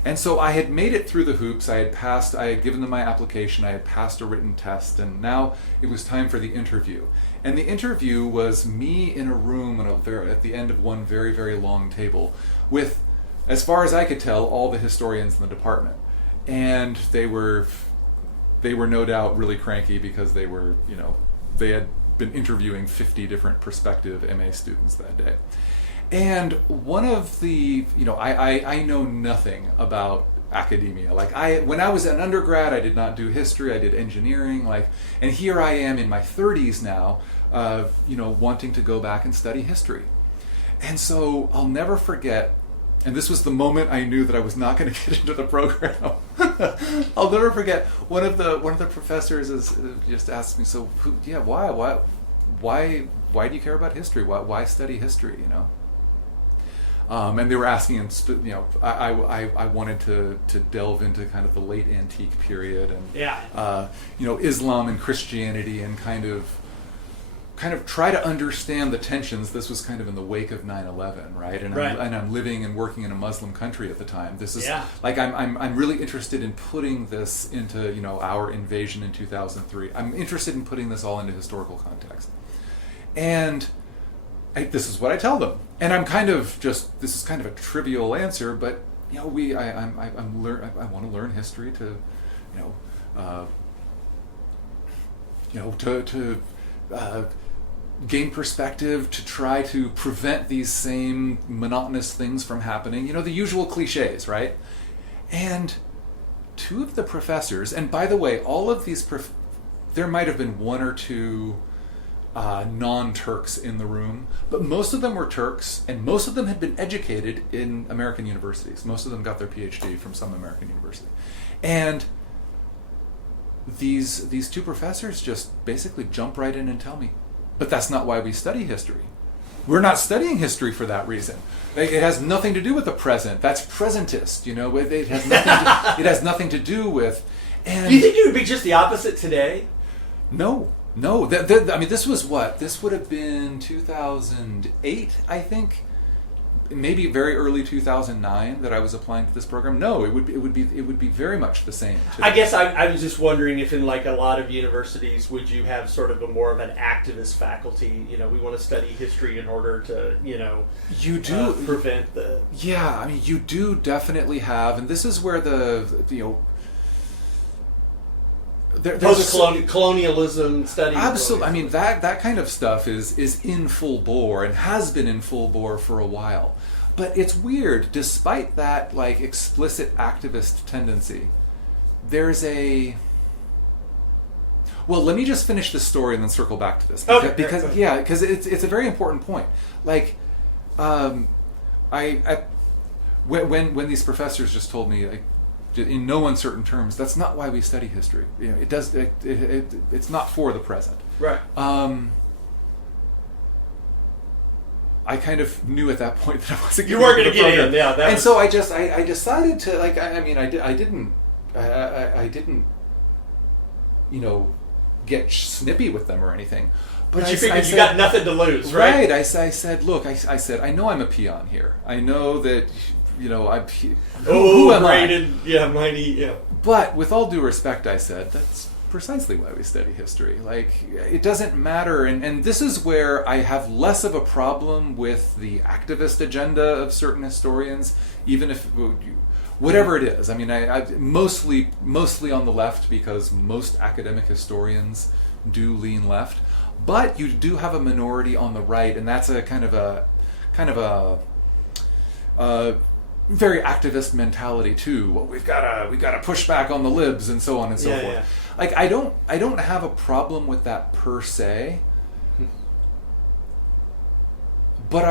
And so I had made it through the hoops. I had given them my application, I had passed a written test, and now it was time for the interview. And the interview was me in a room at the end of one very, very long table with, as far as I could tell, all the historians in the department. And they were no doubt really cranky because they had been interviewing 50 different prospective MA students that day. And one of the, I know nothing about academia. When I was an undergrad, I did not do history, I did engineering, and here I am in my 30s now, wanting to go back and study history. And so I'll never forget, and this was the moment I knew that I was not going to get into the program. I'll never forget, one of the professors just asked me, so why do you care about history? Why study history, And they were asking, I wanted to delve into kind of the late antique period and Islam and Christianity, and kind of try to understand the tensions. This was kind of in the wake of 9/11, right? And I'm living and working in a Muslim country at the time. This is I'm really interested in putting this into our invasion in 2003. I'm interested in putting this all into historical context, and this is what I tell them. And I'm this is kind of a trivial answer, but I want to learn history to gain perspective, to try to prevent these same monotonous things from happening, the usual cliches, right? And two of the professors, and by the way, all of these there might have been one or two non-Turks in the room, but most of them were Turks, and most of them had been educated in American universities. Most of them got their PhD from some American university. And these two professors just basically jump right in and tell me, but that's not why we study history. We're not studying history for that reason. It has nothing to do with the present. That's presentist, It has nothing to do with. And do you think it would be just the opposite today? No. This was what? This would have been 2008, I think. Maybe very early 2009 that I was applying to this program. No, it would be very much the same today. I guess I was just wondering if in a lot of universities would you have sort of more of an activist faculty? We want to study history in order to you do prevent the you do definitely have, and this is where post-colonialism study. Absolutely. That kind of stuff is in full bore and has been in full bore for a while. But it's weird, despite that explicit activist tendency, there's a... Well, let me just finish this story and then circle back to this. Because it's a very important point. when these professors just told me, like, in no uncertain terms, that's not why we study history. You know, it's not for the present. Right. I kind of knew at that point that I wasn't. You weren't going to get in, yeah. And so I decided to, like, I mean, I didn't, you know, get snippy with them or anything. But you figured you got nothing to lose, right? Right. I said, look, I said, I know I'm a peon here. I know that, you know, who am I? Yeah, mighty, yeah. But with all due respect, I said, that's precisely why we study history. Like, it doesn't matter, and this is where I have less of a problem with the activist agenda of certain historians, even if, whatever it is. I mean, I mostly on the left, because most academic historians do lean left, but you do have a minority on the right, and that's a kind of a very activist mentality too. Well, we've got to push back on the libs and so on and so forth. Yeah. Like, I don't have a problem with that per se, but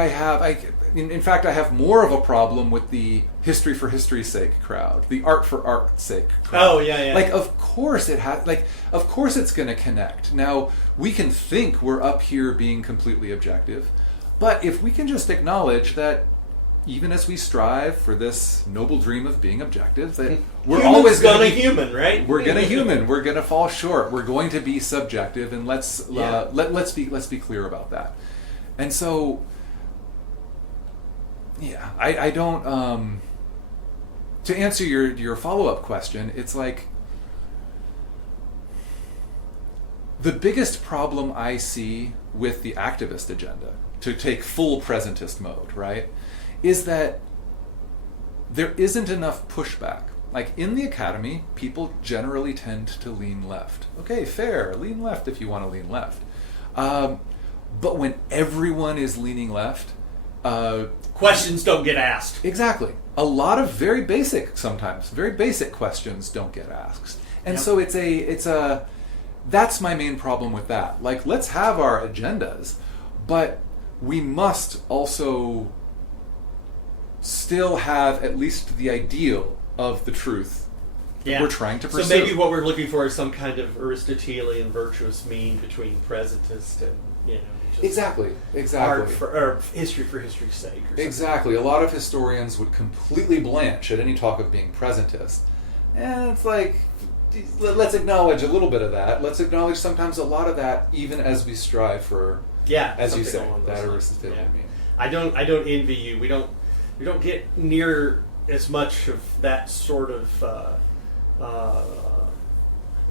in fact I have more of a problem with the history for history's sake crowd, the art for art's sake crowd. Oh yeah. Like, of course it's going to connect. Now, we can think we're up here being completely objective, but if we can just acknowledge that even as we strive for this noble dream of being objective, that we're always going to human, right? We're going to human. We're going to fall short. We're going to be subjective, and let's be clear about that. And so, yeah, I don't. To answer your follow-up question, it's like the biggest problem I see with the activist agenda, to take full presentist mode, right, is that there isn't enough pushback. Like, in the academy, people generally tend to lean left. Okay, fair, lean left if you want to lean left. But when everyone is leaning left, questions don't get asked. Exactly. A lot of very basic questions don't get asked. And so it's a that's my main problem with that. Like, let's have our agendas, but we must also still have at least the ideal of the truth that we're trying to pursue. So maybe what we're looking for is some kind of Aristotelian virtuous mean between presentist and, you know, just exactly art or history for history's sake. Or exactly. A lot of historians would completely blanch at any talk of being presentist, and it's like, let's acknowledge a little bit of that. Let's acknowledge sometimes a lot of that, even as we strive for, as you say, that Aristotelian mean. I don't envy you. We don't get near as much of that sort of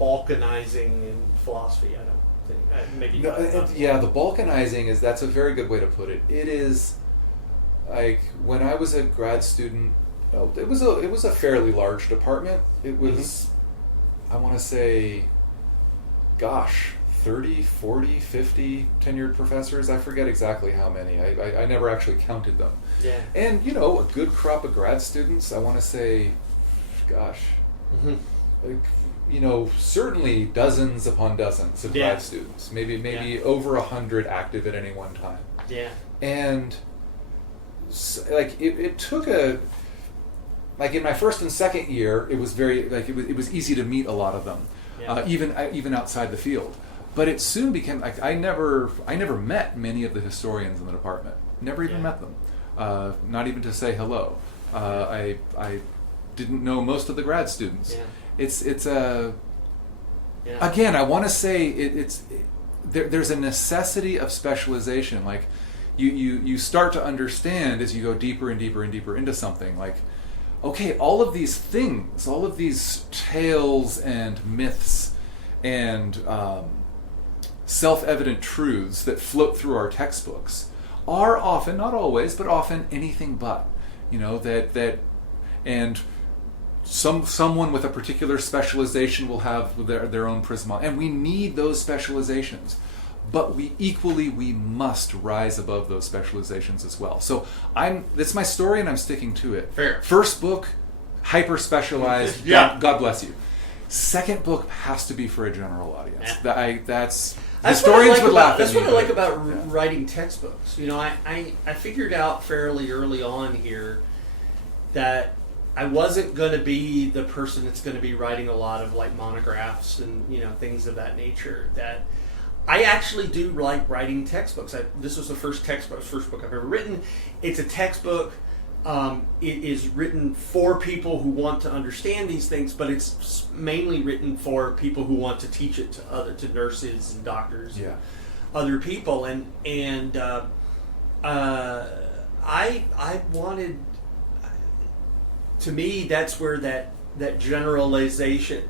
balkanizing in philosophy. I don't think. Maybe no, the balkanizing that's a very good way to put it. It is like, when I was a grad student, it was a fairly large department. It was, I want to say, 30, 40, 50 tenured professors. I forget exactly how many. I never actually counted them. Yeah. And, a good crop of grad students, I want to say, certainly dozens upon dozens of grad students. Maybe over 100 active at any one time. Yeah. And, it took in my first and second year, it was very, it was easy to meet a lot of them, even outside the field. But it soon became, I never met many of the historians in the department. Never even met them. Not even to say hello. I didn't know most of the grad students. Yeah. Again, I want to say there's a necessity of specialization. Like, you start to understand as you go deeper and deeper and deeper into something. Like, okay, all of these things, all of these tales and myths and self-evident truths that float through our textbooks are often, not always, but often anything but. And someone with a particular specialization will have their own prism, and we need those specializations. But we must rise above those specializations as well. So that's my story, and I'm sticking to it. Fair. First book, hyper specialized. Yeah. God bless you. Second book has to be for a general audience. That's historians would laugh at me. That's what I like about writing textbooks. I figured out fairly early on here that I wasn't going to be the person that's going to be writing a lot of like monographs and things of that nature. That I actually do like writing textbooks. This was the first book I've ever written. It's a textbook. It is written for people who want to understand these things, but it's mainly written for people who want to teach it to nurses and doctors, and other people. And I wanted. To me, that's where that generalization,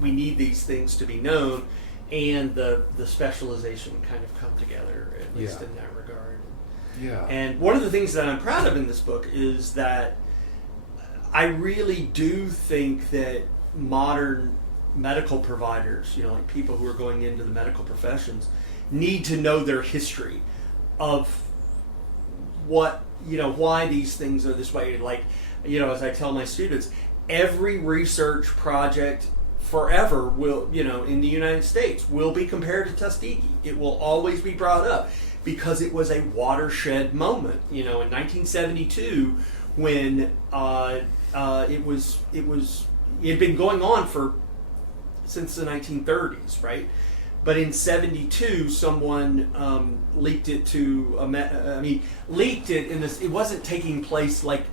we need these things to be known, and the specialization kind of come together, at least in that regard. Yeah. And one of the things that I'm proud of in this book is that I really do think that modern medical providers, like people who are going into the medical professions, need to know their history of what, why these things are this way. Like, as I tell my students, every research project forever will, in the United States, will be compared to Tuskegee. It will always be brought up because it was a watershed moment. In 1972, when it had been going on since the 1930s, right? But in 72, someone leaked it leaked it in this. It wasn't taking place like,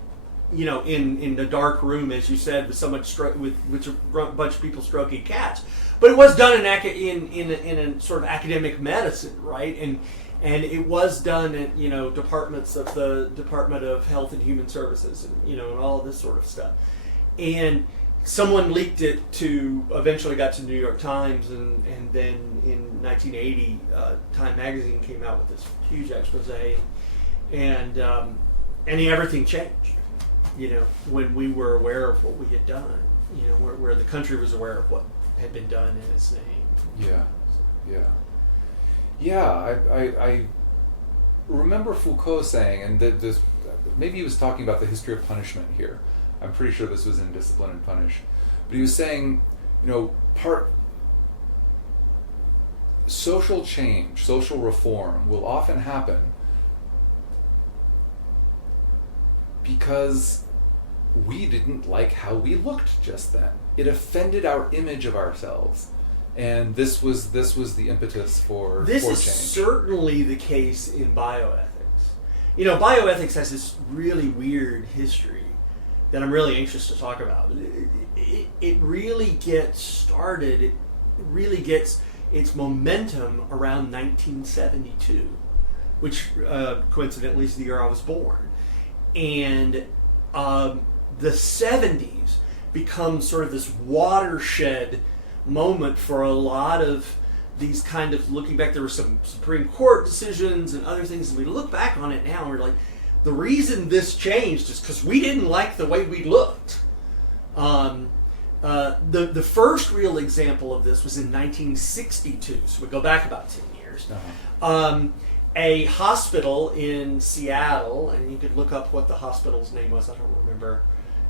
in the dark room, as you said, with with a bunch of people stroking cats. But it was done in a sort of academic medicine, right? And it was done at departments of the Department of Health and Human Services, and and all of this sort of stuff. And someone leaked it eventually got to the New York Times, and then in 1980, Time Magazine came out with this huge expose, and everything changed. When we were aware of what we had done, where the country was aware of what had been done in its name. I remember Foucault saying, and this maybe he was talking about the history of punishment here. I'm pretty sure this was in Discipline and Punish, but he was saying, social change, social reform will often happen because we didn't like how we looked just then. It offended our image of ourselves, and this was the impetus for this is change. Certainly the case in bioethics. Bioethics has this really weird history that I'm really anxious to talk about. It really gets started. It really gets its momentum around 1972, which coincidentally is the year I was born. And the 70s becomes sort of this watershed moment for a lot of these kind of looking back. There were some Supreme Court decisions and other things, and we look back on it now and we're like, the reason this changed is because we didn't like the way we looked. The first real example of this was in 1962, so we go back about 10 years. A hospital in Seattle, and you could look up what the hospital's name was, I don't remember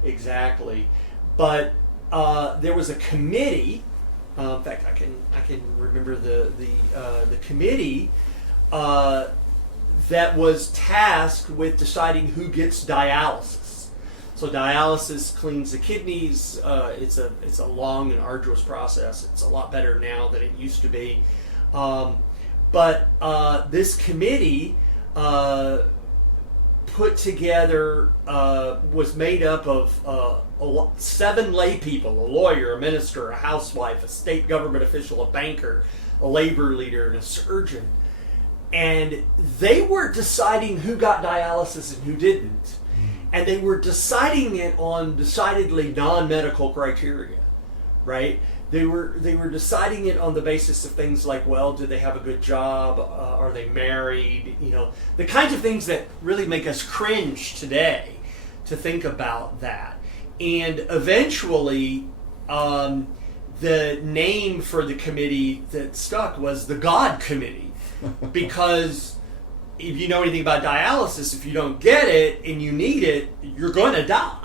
exactly, but there was a committee. In fact, I can remember the committee that was tasked with deciding who gets dialysis. So dialysis cleans the kidneys. It's a long and arduous process. It's a lot better now than it used to be. But this committee put together, was made up of 7 lay people: a lawyer, a minister, a housewife, a state government official, a banker, a labor leader, and a surgeon. And they were deciding who got dialysis and who didn't. And they were deciding it on decidedly non-medical criteria, right? They were deciding it on the basis of things like, well, do they have a good job? Are they married? The kinds of things that really make us cringe today to think about that. And eventually, the name for the committee that stuck was the God Committee, because if you know anything about dialysis, if you don't get it and you need it, you're going to die.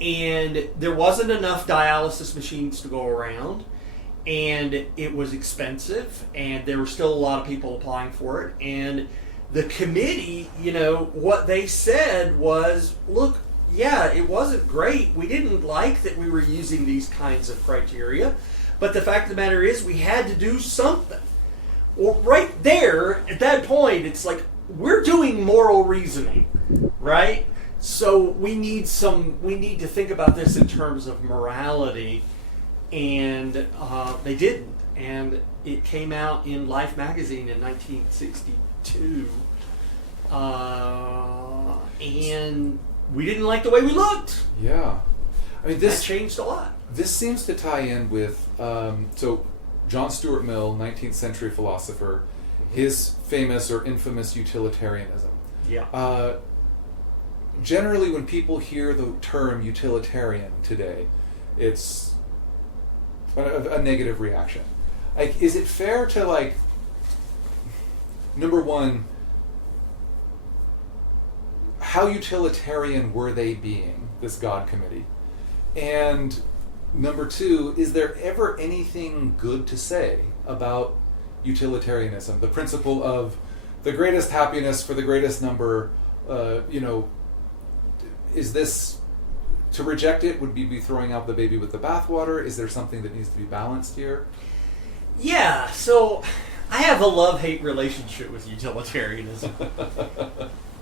And there wasn't enough dialysis machines to go around, and it was expensive, and there were still a lot of people applying for it. And the committee, what they said was, look, yeah, it wasn't great. We didn't like that we were using these kinds of criteria, but the fact of the matter is we had to do something. Well, right there, at that point, it's like we're doing moral reasoning, right? So we need to think about this in terms of morality, and they didn't. And it came out in Life magazine in 1962, and we didn't like the way we looked. Yeah. I mean, this that changed a lot. This seems to tie in with, so John Stuart Mill, 19th century philosopher, his famous or infamous utilitarianism. Yeah. Generally, when people hear the term utilitarian today, it's a negative reaction. Like, is it fair to, like, number one, how utilitarian were they being, this God committee? And number two, is there ever anything good to say about utilitarianism, the principle of the greatest happiness for the greatest number? Is this, to reject it would be throwing out the baby with the bathwater? Is there something that needs to be balanced here? Yeah, so I have a love-hate relationship with utilitarianism.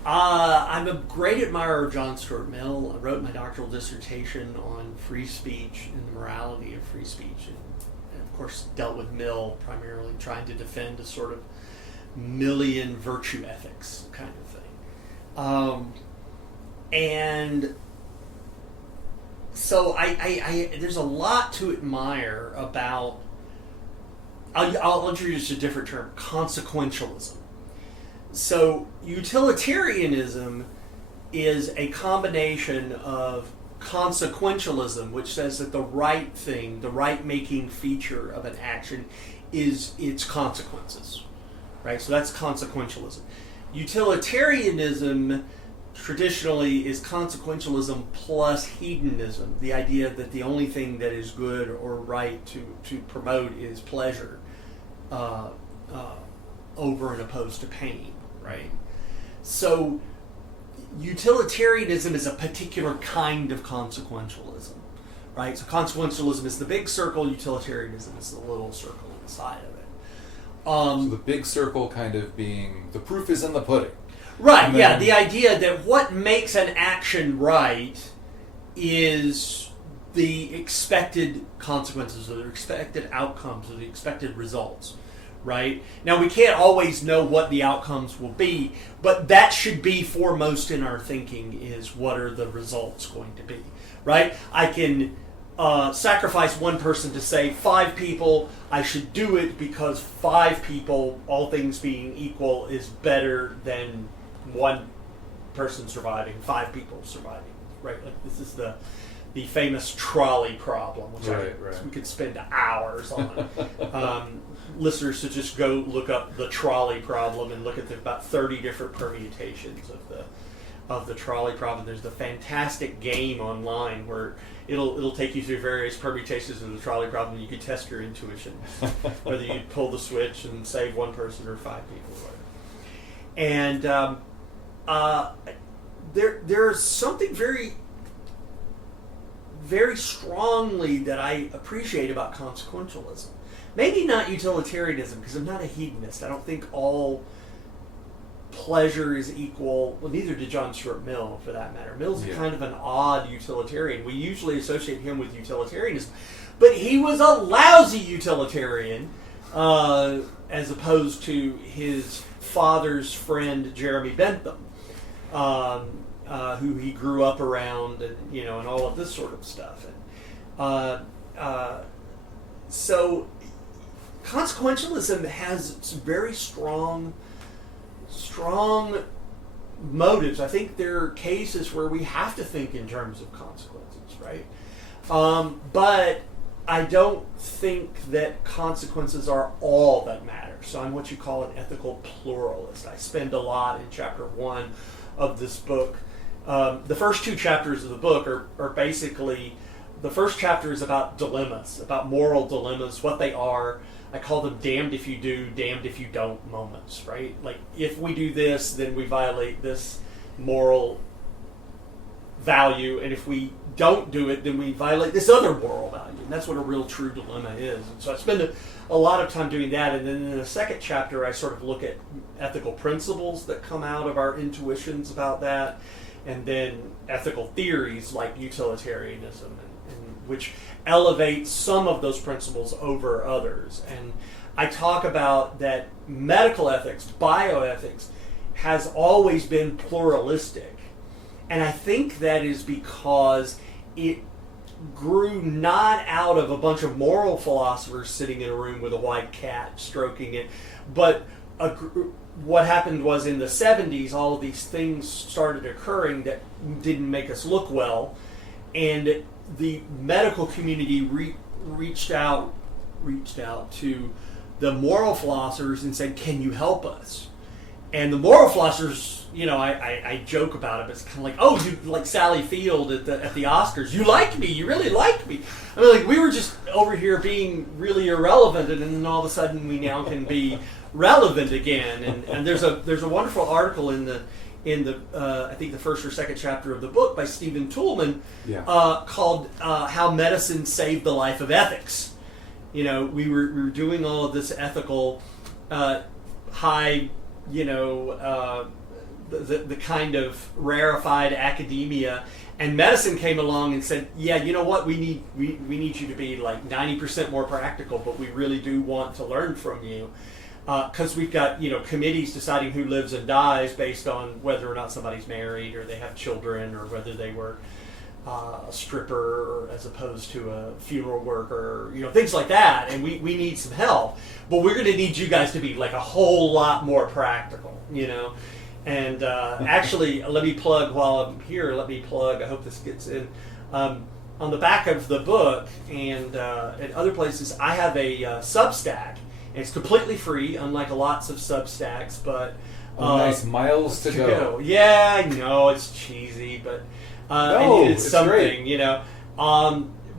I'm a great admirer of John Stuart Mill. I wrote my doctoral dissertation on free speech and the morality of free speech, and of course dealt with Mill primarily, trying to defend a sort of Millian virtue ethics kind of thing. And so I there's a lot to admire about. I'll introduce a different term: consequentialism. So utilitarianism is a combination of consequentialism, which says that the right thing, the right-making feature of an action, is its consequences, right? So that's consequentialism. Utilitarianism traditionally is consequentialism plus hedonism, the idea that the only thing that is good or right to promote is pleasure over and opposed to pain, right? So utilitarianism is a particular kind of consequentialism, right? So consequentialism is the big circle, utilitarianism is the little circle inside of it. So the big circle kind of being, the proof is in the pudding. Right, yeah, the idea that what makes an action right is the expected consequences or the expected outcomes or the expected results, right? Now, we can't always know what the outcomes will be, but that should be foremost in our thinking, is what are the results going to be, right? I can sacrifice one person to save 5 people. I should do it because 5 people, all things being equal, is better than 1 person surviving, 5 people surviving, right? Like, this is the famous trolley problem, which we could spend hours on. Listeners should just go look up the trolley problem and look at about 30 different permutations of the trolley problem. There's the fantastic game online where it'll take you through various permutations of the trolley problem, and you can test your intuition, whether you pull the switch and save 1 person or 5 people or whatever. And there's something very, very strongly that I appreciate about consequentialism. Maybe not utilitarianism, because I'm not a hedonist. I don't think all pleasure is equal. Well, neither did John Stuart Mill, for that matter. Mill's kind of an odd utilitarian. We usually associate him with utilitarianism. But he was a lousy utilitarian, as opposed to his father's friend, Jeremy Bentham, who he grew up around, and and all of this sort of stuff. And so consequentialism has some very strong motives. I think there are cases where we have to think in terms of consequences, right? But I don't think that consequences are all that matter. So I'm what you call an ethical pluralist. I spend a lot in chapter 1 of this book. The first 2 chapters of the book are basically, the first chapter is about dilemmas, about moral dilemmas, what they are. I call them damned if you do, damned if you don't moments, right? Like, if we do this, then we violate this moral value, and if we don't do it, then we violate this other moral value. And that's what a real true dilemma is. And so I spend a lot of time doing that. And then in the second chapter, I sort of look at ethical principles that come out of our intuitions about that, and then ethical theories like utilitarianism, and which elevate some of those principles over others. And I talk about that medical ethics, bioethics, has always been pluralistic. And I think that is because it grew not out of a bunch of moral philosophers sitting in a room with a white cat stroking it, but what happened was in the 70s, all of these things started occurring that didn't make us look well, and the medical community reached out to the moral philosophers and said, "Can you help us?" And the moral philosophers, I joke about it, but it's kind of like, "Oh, you like Sally Field at the Oscars? You like me? You really like me?" I mean, like, we were just over here being really irrelevant, and then all of a sudden we now can be relevant again. And there's a wonderful article in the I think the first or second chapter of the book by Stephen Toulmin, called "How Medicine Saved the Life of Ethics." We were doing all of this ethical high, the kind of rarefied academia, and medicine came along and said, "Yeah, you know what? We need you to be like 90% more practical, but we really do want to learn from you." Because we've got committees deciding who lives and dies based on whether or not somebody's married, or they have children, or whether they were a stripper as opposed to a funeral worker, things like that. And we need some help, but we're going to need you guys to be like a whole lot more practical, And actually, let me plug while I'm here. I hope this gets in. On the back of the book and at other places, I have a Substack. It's completely free, unlike lots of Substacks, but... nice, miles to go. Yeah, I know, it's cheesy, but I needed something, great.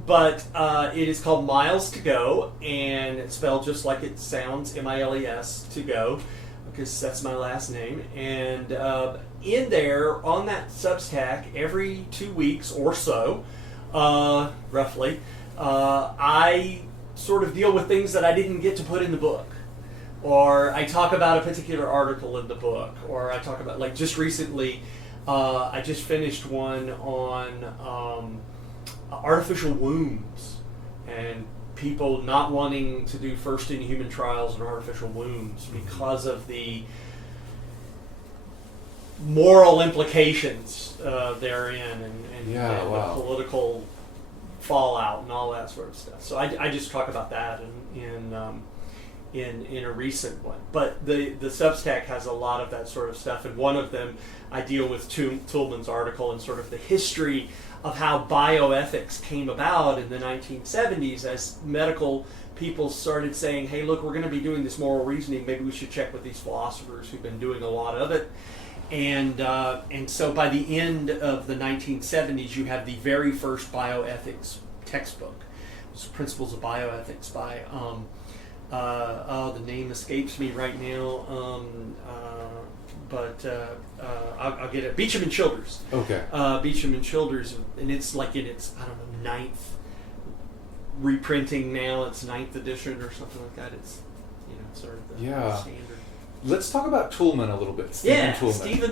But it is called Miles to Go, and it's spelled just like it sounds, M-I-L-E-S, to go, because that's my last name. And in there, on that Substack, every 2 weeks or so, roughly, I sort of deal with things that I didn't get to put in the book, or I talk about a particular article in the book, or I talk about, like, just recently I just finished one on artificial wombs and people not wanting to do first in human trials on artificial wombs because of the moral implications therein, and the political fallout and all that sort of stuff. So I just talk about that in a recent one. But the Substack has a lot of that sort of stuff, and one of them I deal with Toulmin's article and sort of the history of how bioethics came about in the 1970s as medical people started saying, "Hey, look, we're going to be doing this moral reasoning. Maybe we should check with these philosophers who've been doing a lot of it." And so by the end of the 1970s, you have the very first bioethics textbook. It's Principles of Bioethics by, the name escapes me right now, but I'll get it. Beecham and Childers. Okay. Beecham and Childers, and it's like in its, ninth reprinting now. It's 9th edition or something like that. It's, sort of the standard. Let's talk about Toulmin a little bit. Stephen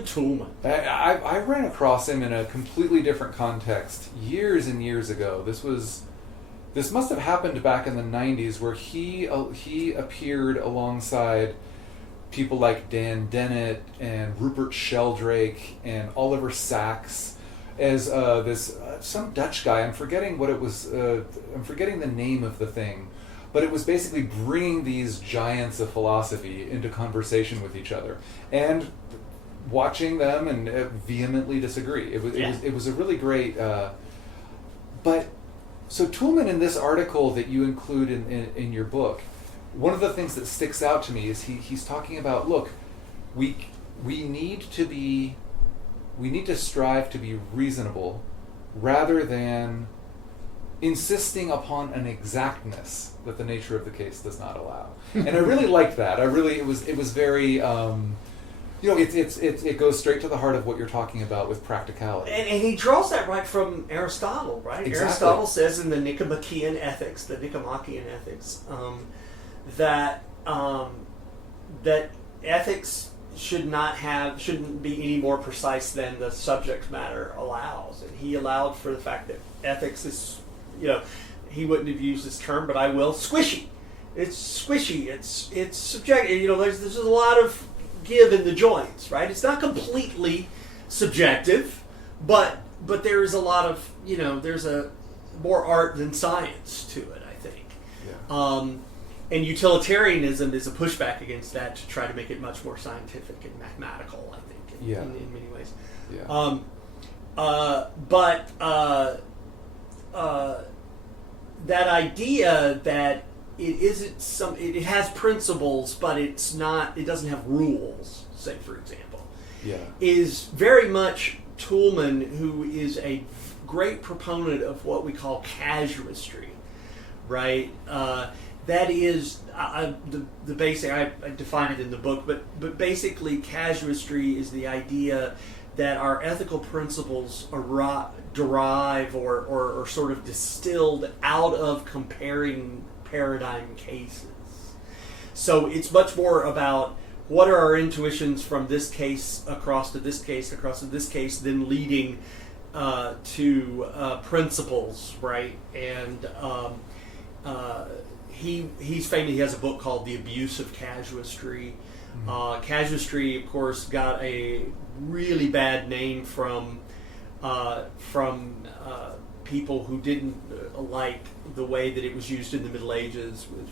Toulmin. I ran across him in a completely different context years and years ago. This must have happened back in the 90s, where he appeared alongside people like Dan Dennett and Rupert Sheldrake and Oliver Sacks as some Dutch guy. I'm forgetting what it was. I'm forgetting the name of the thing. But it was basically bringing these giants of philosophy into conversation with each other and watching them and vehemently disagree. It was a really great. But so Toulmin, in this article that you include in your book, one of the things that sticks out to me is he's talking about, look, we need to strive to be reasonable rather than insisting upon an exactness that the nature of the case does not allow. And I really liked that. It was very, it goes straight to the heart of what you're talking about with practicality. And he draws that right from Aristotle, right? Exactly. Aristotle says in the Nicomachean Ethics, that that ethics shouldn't be any more precise than the subject matter allows, and he allowed for the fact that ethics is, he wouldn't have used this term, but I will, squishy. It's squishy. It's subjective. There's a lot of give in the joints, right? It's not completely subjective, but there is a lot of there's a more art than science to it, I think. Yeah. And utilitarianism is a pushback against that to try to make it much more scientific and mathematical, I think, in many ways. Yeah. That idea that it has principles, but it doesn't have rules, say, for example, is very much Toulmin, who is a great proponent of what we call casuistry, right? That is the basic. I define it in the book, but basically, casuistry is the idea that our ethical principles derive or sort of distilled out of comparing paradigm cases. So it's much more about what are our intuitions from this case across to this case across to this case, then leading to principles, right? And he's famous. He has a book called The Abuse of Casuistry. Casuistry, of course, got a really bad name from people who didn't like the way that it was used in the Middle Ages with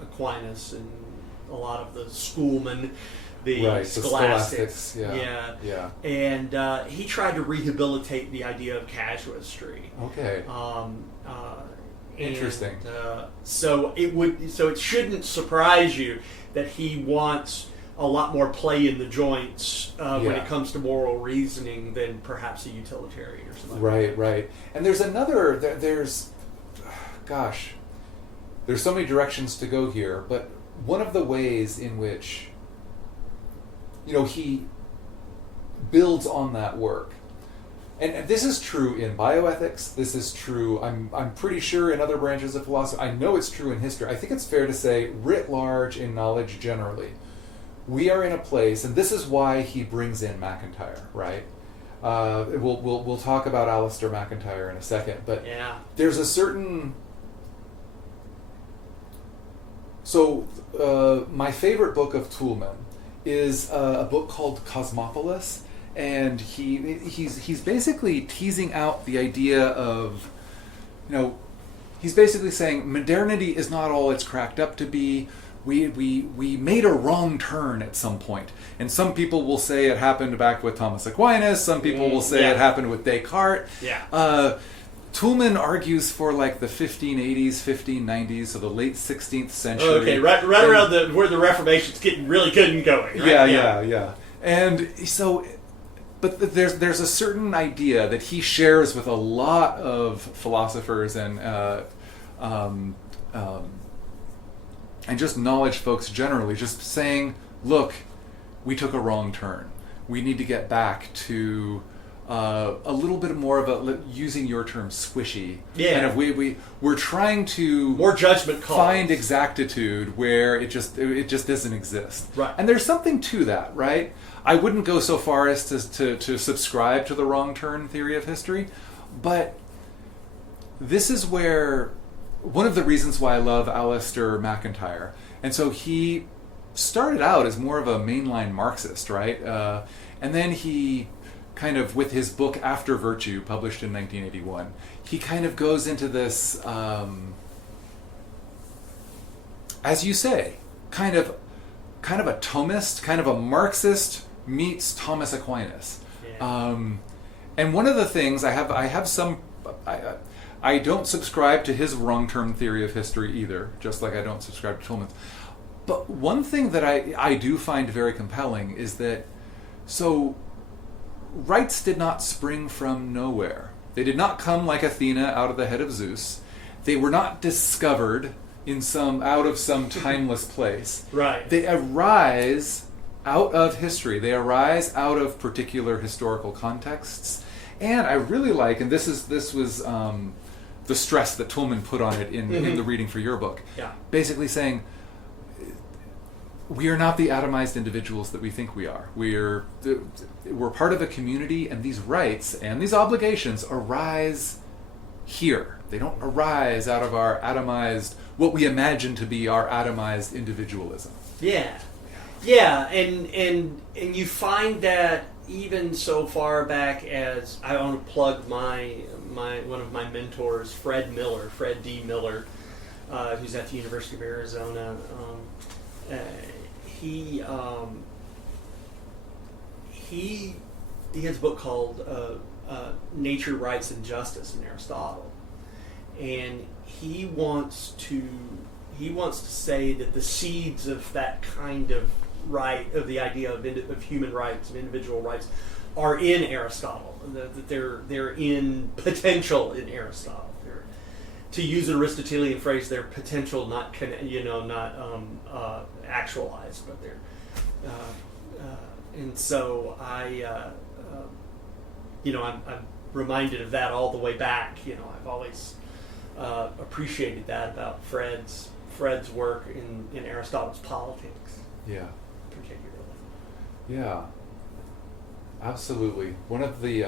Aquinas and a lot of the schoolmen, the scholastics. Yeah. And he tried to rehabilitate the idea of casuistry. Okay. Interesting. So it shouldn't surprise you that he wants a lot more play in the joints when it comes to moral reasoning than perhaps a utilitarian or something. Right. And there's there's so many directions to go here, but one of the ways in which he builds on that work, and this is true in bioethics, this is true, I'm pretty sure, in other branches of philosophy, I know it's true in history, I think it's fair to say, writ large in knowledge generally, we are in a place, and this is why he brings in MacIntyre, right? We'll talk about Alistair MacIntyre in a second, but there's a certain... So, my favorite book of Toulmin is a book called Cosmopolis, and he's basically teasing out the idea of, he's basically saying modernity is not all it's cracked up to be. We made a wrong turn at some point. And some people will say it happened back with Thomas Aquinas, some people will say it happened with Descartes. Toulmin argues for like the 1580s, 1590s, so the late 16th century. Okay, right around where the Reformation's getting really good and going. Right? Yeah. And so, but there's a certain idea that he shares with a lot of philosophers and just knowledge folks generally, just saying, look, we took a wrong turn. We need to get back to a little bit more of a, using your term, squishy. Kind of we're trying to more judgment calls. Find exactitude where it just doesn't exist. Right. And there's something to that, right? I wouldn't go so far as to subscribe to the wrong turn theory of history, but this is where one of the reasons why I love Alistair MacIntyre. And so he started out as more of a mainline Marxist, right? And then he kind of, with his book After Virtue, published in 1981, he kind of goes into this, as you say, kind of a Thomist, kind of a Marxist meets Thomas Aquinas. And one of the things I don't subscribe to his wrong-turn theory of history either, just like I don't subscribe to Toulmin's. But one thing that I do find very compelling is that, so, rights did not spring from nowhere. They did not come like Athena out of the head of Zeus. They were not discovered out of some timeless place. Right. They arise out of history. They arise out of particular historical contexts. And I really like, and this was the stress that Toulmin put on it in the reading for your book. Yeah. Basically saying, we are not the atomized individuals that we think we are. We're part of a community, and these rights and these obligations arise here. They don't arise out of our atomized, what we imagine to be our atomized individualism. Yeah. Yeah, and you find that even so far back as, I want to plug my one of my mentors, Fred D. Miller, who's at the University of Arizona. He has a book called Nature, Rights, and Justice in Aristotle, and he wants to say that the seeds of that kind of right, of the idea of human rights and individual rights, are in Aristotle. That they're in potential in Aristotle. To use an Aristotelian phrase, they're potential, not actualized, but they're. And so I'm reminded of that all the way back. I've always appreciated that about Fred's work in Aristotle's Politics. Yeah. Particularly. Yeah. Absolutely. One of the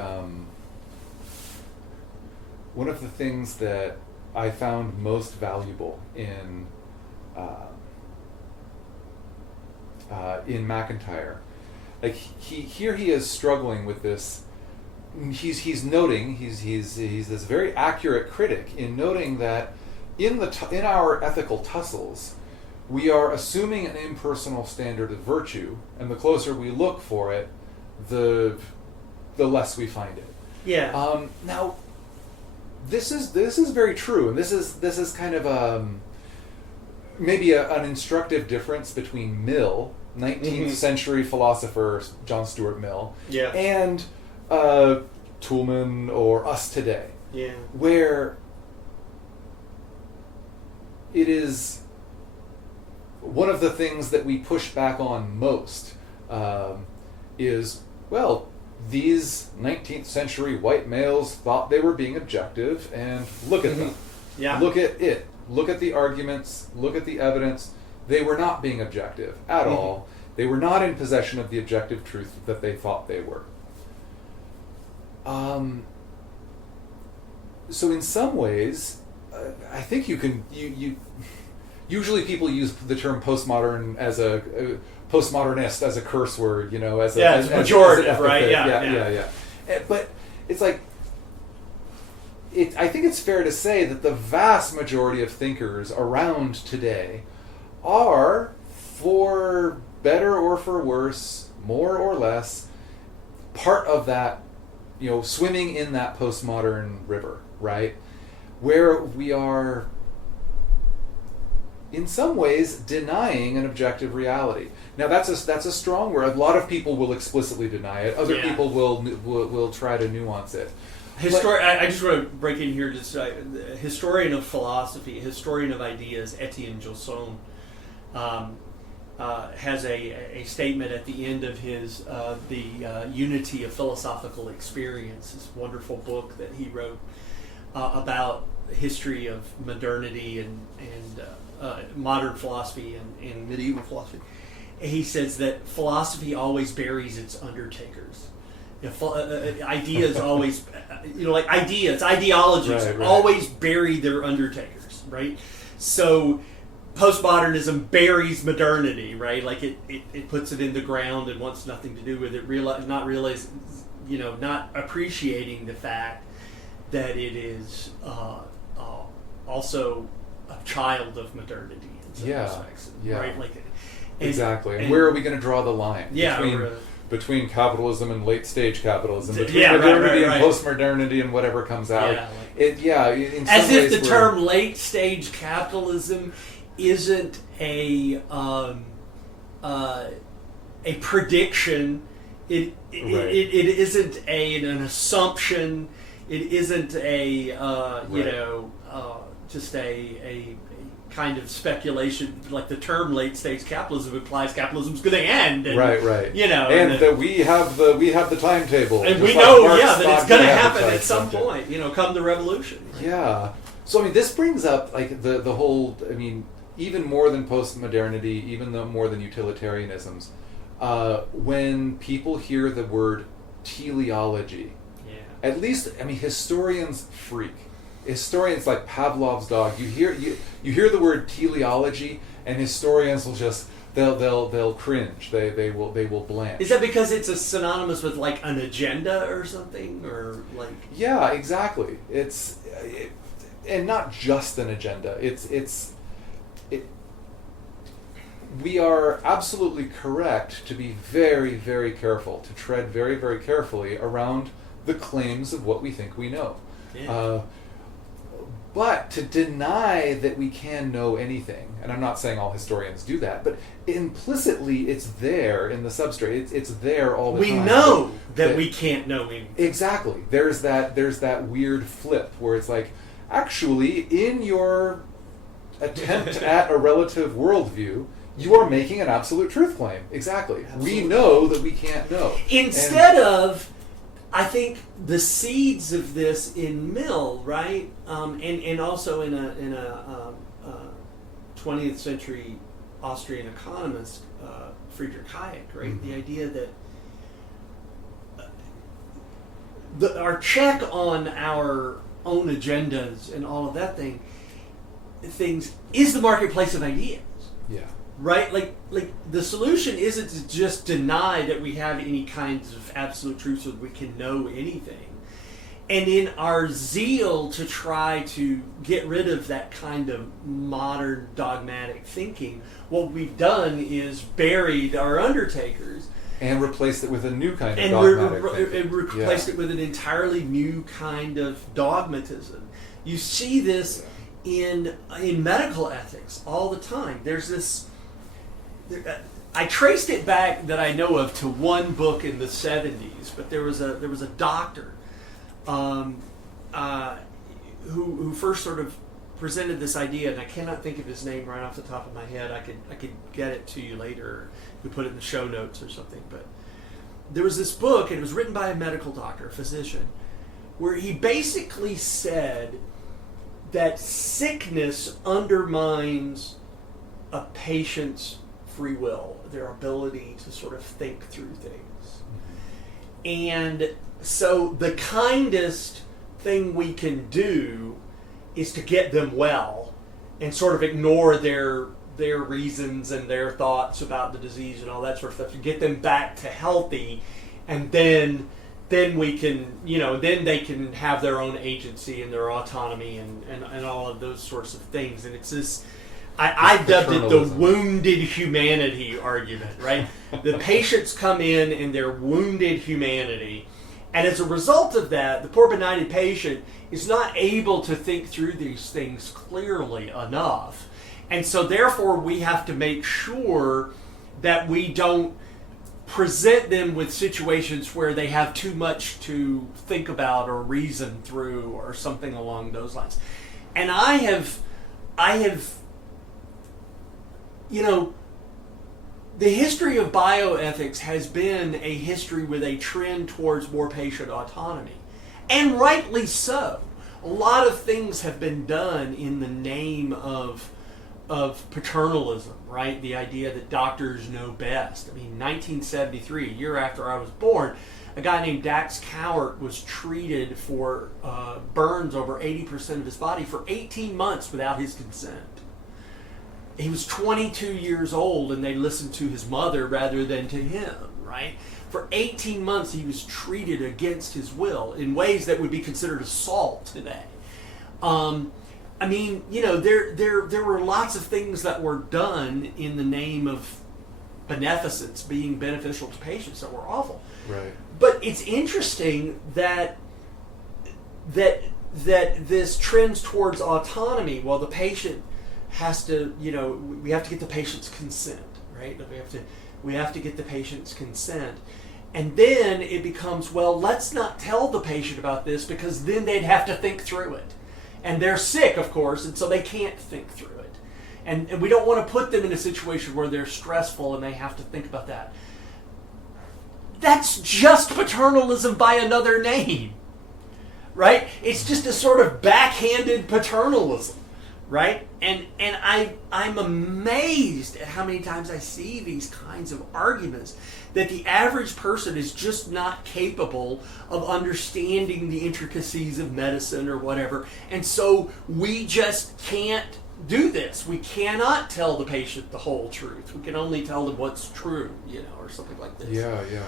things that I found most valuable in McIntyre, like he is struggling with this. He's noting he's this very accurate critic in noting that in our ethical tussles, we are assuming an impersonal standard of virtue, and the closer we look for it, the less we find it. Yeah. Now, this is very true, and this is kind of maybe an instructive difference between Mill, 19th century philosopher John Stuart Mill, and Toulmin or us today, where it is one of the things that we push back on most is, well, these 19th century white males thought they were being objective, and look at them. Yeah. Look at it. Look at the arguments. Look at the evidence. They were not being objective at all. They were not in possession of the objective truth that they thought they were. So in some ways, I think you usually people use the term postmodern as a postmodernist as a curse word, as it's pejorative, right? Yeah. But it's like, I think it's fair to say that the vast majority of thinkers around today are, for better or for worse, more or less, part of that, swimming in that postmodern river, right? Where we are, in some ways, denying an objective reality. Now that's a strong word. A lot of people will explicitly deny it. Other people will try to nuance it. I just want to break in here. Historian of philosophy, historian of ideas, Etienne Gilson, has a statement at the end of his the Unity of Philosophical Experience, this wonderful book that he wrote about the history of modernity and modern philosophy and medieval philosophy. He says that philosophy always buries its undertakers. Ideas always, ideologies always bury their undertakers, right? So postmodernism buries modernity, right? Like it puts it in the ground and wants nothing to do with it. Not appreciating the fact that it is also a child of modernity in some respects, right? Exactly. And where are we going to draw the line? Between capitalism and late-stage capitalism, between modernity and post-modernity and whatever comes out. In as if the term late-stage capitalism isn't a prediction. It isn't an assumption. It isn't just a kind of speculation, like the term late stage capitalism implies capitalism's going to end. And, right. You know, and that we have the timetable, and just we like know, Marx that it's thought going to we had happen the at some timetable. point. You know, come the revolution. Right? Yeah. So I mean, this brings up like the whole. I mean, even more than postmodernity, even more than utilitarianisms, when people hear the word teleology, at least I mean, historians freak. Historians like Pavlov's dog. You hear the word teleology, and historians will just they'll cringe. They will blanch. Is that because it's synonymous with like an agenda or something, or like? Yeah, exactly. And not just an agenda. We are absolutely correct to be very, very careful, to tread very, very carefully around the claims of what we think we know. Yeah. But to deny that we can know anything, and I'm not saying all historians do that, but implicitly it's there in the substrate. It's there all the time. We know that we can't know anything. Exactly. There's that weird flip where it's like, actually, in your attempt at a relative worldview, you are making an absolute truth claim. Exactly. Absolutely. We know that we can't know. Instead of, I think, the seeds of this in Mill, right, and also in a 20th century Austrian economist, Friedrich Hayek, right? Mm-hmm. The idea that our check on our own agendas and all of that things is the marketplace of ideas. Yeah. Right? Like the solution isn't to just deny that we have any kinds of absolute truth so that we can know anything. And in our zeal to try to get rid of that kind of modern dogmatic thinking, what we've done is buried our undertakers. And replaced it with a new kind of dogmatic thinking. And replaced it with an entirely new kind of dogmatism. You see this in medical ethics all the time. There's this... I traced it back that I know of to one book in the 70s, but there was a doctor who first sort of presented this idea, and I cannot think of his name right off the top of my head. I could get it to you later. We put it in the show notes or something. But there was this book, and it was written by a medical doctor, a physician, where he basically said that sickness undermines a patient's free will, their ability to sort of think through things. And so the kindest thing we can do is to get them well and sort of ignore their reasons and their thoughts about the disease and all that sort of stuff, to get them back to healthy, and then we can, then they can have their own agency and their autonomy and all of those sorts of things. And it's this, I dubbed it the wounded humanity argument, right? The patients come in their wounded humanity, and as a result of that, the poor benighted patient is not able to think through these things clearly enough. And so therefore we have to make sure that we don't present them with situations where they have too much to think about or reason through or something along those lines. And I have the history of bioethics has been a history with a trend towards more patient autonomy. And rightly so. A lot of things have been done in the name of paternalism, right? The idea that doctors know best. I mean, 1973, a year after I was born, a guy named Dax Cowart was treated for burns over 80% of his body for 18 months without his consent. He was 22 years old, and they listened to his mother rather than to him, right? For 18 months, he was treated against his will in ways that would be considered assault today. I mean, there were lots of things that were done in the name of beneficence, being beneficial to patients, that were awful. Right. But it's interesting that this trends towards autonomy, while the patient has to, we have to get the patient's consent, right? We have to get the patient's consent. And then it becomes, well, let's not tell the patient about this, because then they'd have to think through it. And they're sick, of course, and so they can't think through it. and we don't want to put them in a situation where they're stressful and they have to think about that. That's just paternalism by another name, right? It's just a sort of backhanded paternalism, right? And I'm amazed at how many times I see these kinds of arguments that the average person is just not capable of understanding the intricacies of medicine or whatever. And so we just can't do this. We cannot tell the patient the whole truth. We can only tell them what's true, or something like this. Yeah.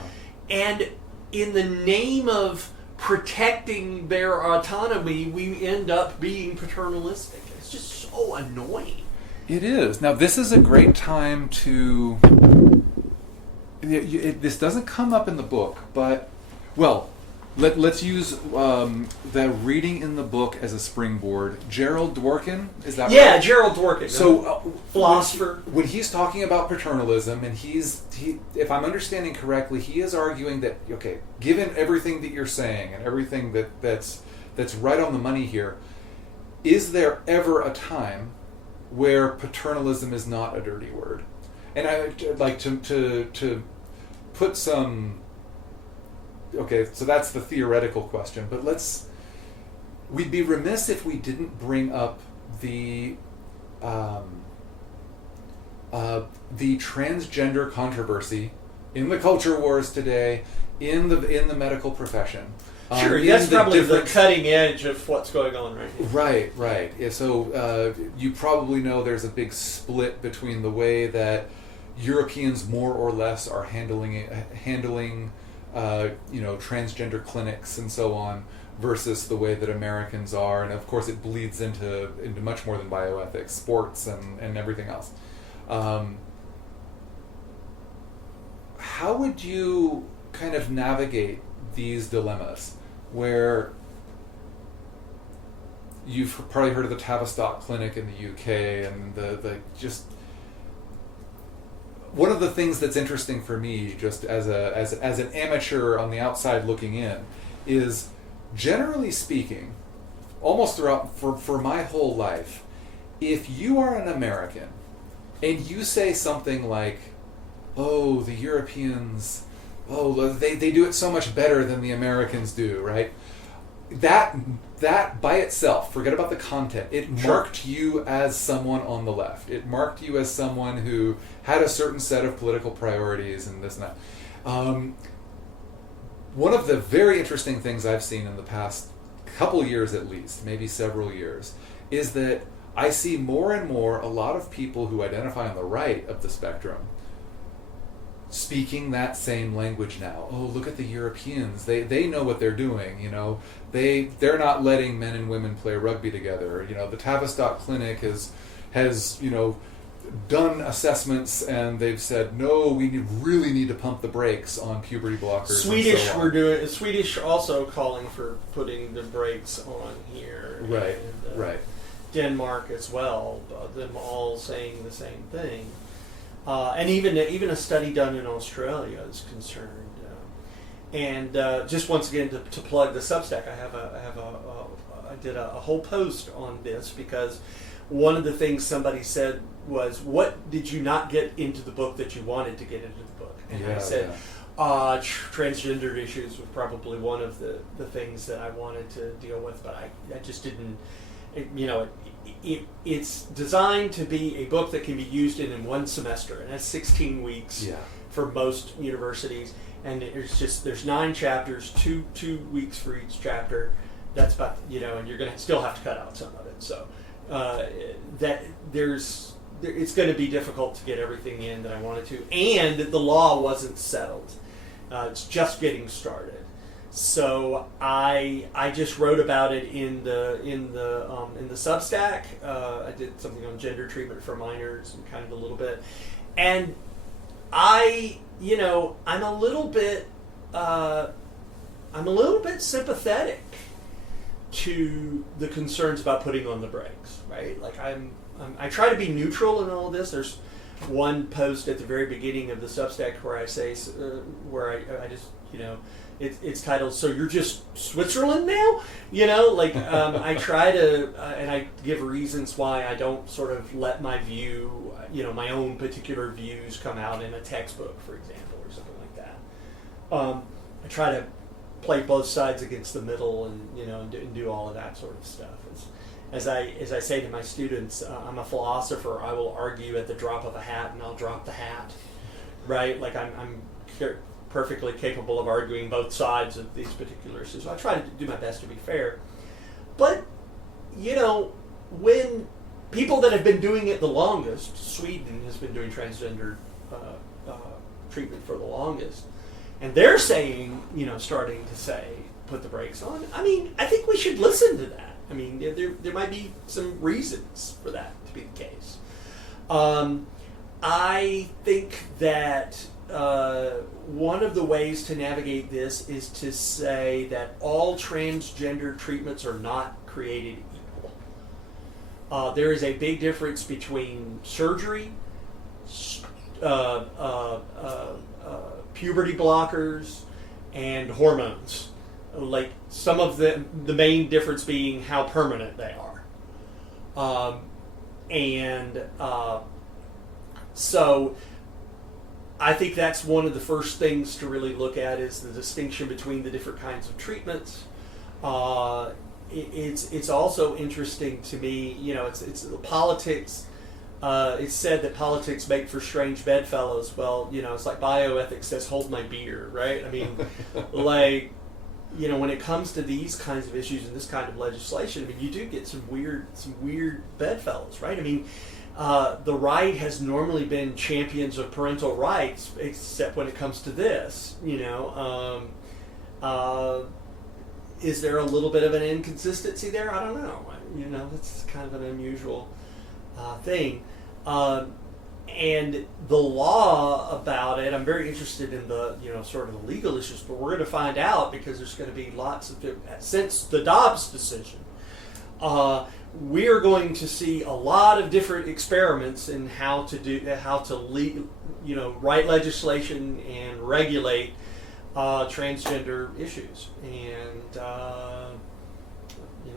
And in the name of protecting their autonomy, we end up being paternalistic. It's just so annoying. It is. Now, this is a great time to... this doesn't come up in the book, but... Well, let's use the reading in the book as a springboard. Gerald Dworkin, is that right? Yeah, Gerald Dworkin. So, philosopher. When he's talking about paternalism, and he, if I'm understanding correctly, he is arguing that, okay, given everything that you're saying and everything that's right on the money here, is there ever a time where paternalism is not a dirty word? And I'd like to put some... Okay, so that's the theoretical question, but we'd be remiss if we didn't bring up the transgender controversy in the culture wars today, in the medical profession. Sure, that's probably the cutting edge of what's going on right now. Right. Yeah, so you probably know there's a big split between the way that Europeans more or less are handling transgender clinics and so on, versus the way that Americans are, and of course it bleeds into much more than bioethics, sports and everything else. How would you kind of navigate these dilemmas where you've probably heard of the Tavistock Clinic in the UK, and the just... One of the things that's interesting for me, just as an amateur on the outside looking in, is generally speaking, almost throughout for my whole life, if you are an American and you say something like, "Oh, the Europeans, they do it so much better than the Americans do," right? That by itself, forget about the content, it marked you as someone on the left. It marked you as someone who had a certain set of political priorities and this and that. One of the very interesting things I've seen in the past couple years at least, maybe several years, is that I see more and more a lot of people who identify on the right of the spectrum speaking that same language now. Oh, look at the Europeans. They know what they're doing, They're not letting men and women play rugby together. The Tavistock Clinic has done assessments, and they've said, no, we really need to pump the brakes on puberty blockers. Swedish also calling for putting the brakes on here. Right, and, right. Denmark as well, them all saying the same thing. And even a study done in Australia is concerned. And just once again to plug the Substack, I did a whole post on this, because one of the things somebody said was, "What did you not get into the book that you wanted to get into the book?" And I said, transgendered issues was probably one of the things that I wanted to deal with, but I just didn't. It's designed to be a book that can be used in one semester, and that's 16 weeks for most universities. And there's 9 chapters, two weeks for each chapter. That's about, and you're going to still have to cut out some of it. So it's going to be difficult to get everything in that I wanted to. And the law wasn't settled. It's just getting started. So I just wrote about it in the Substack. I did something on gender treatment for minors and kind of a little bit, and I'm a little bit sympathetic to the concerns about putting on the brakes, right? Like I try to be neutral in all of this. There's one post at the very beginning of the Substack where I say, where I just, It's titled "So You're Just Switzerland Now?" I try to, and I give reasons why I don't sort of let my view, my own particular views come out in a textbook, for example, or something like that. I try to play both sides against the middle, and do all of that sort of stuff. As I say to my students, I'm a philosopher. I will argue at the drop of a hat, and I'll drop the hat, right? Like I'm perfectly capable of arguing both sides of these particular issues. So I try to do my best to be fair. But, when people that have been doing it the longest, Sweden has been doing transgender treatment for the longest, and they're saying, starting to say, put the brakes on, I think we should listen to that. There might be some reasons for that to be the case. I think that one of the ways to navigate this is to say that all transgender treatments are not created equal. There is a big difference between surgery, puberty blockers, and hormones. Like some of the main difference being how permanent they are. So I think that's one of the first things to really look at is the distinction between the different kinds of treatments. It's also interesting to me, it's the politics. It's said that politics make for strange bedfellows. Well, it's like bioethics says, hold my beer, right? When it comes to these kinds of issues and this kind of legislation, you do get some weird bedfellows, right? The right has normally been champions of parental rights, except when it comes to this. Is there a little bit of an inconsistency there? I don't know. That's kind of an unusual thing. And the law about it, I'm very interested in the sort of the legal issues, but we're going to find out because there's going to be lots of since the Dobbs decision. We are going to see a lot of different experiments in how to write legislation and regulate transgender issues, and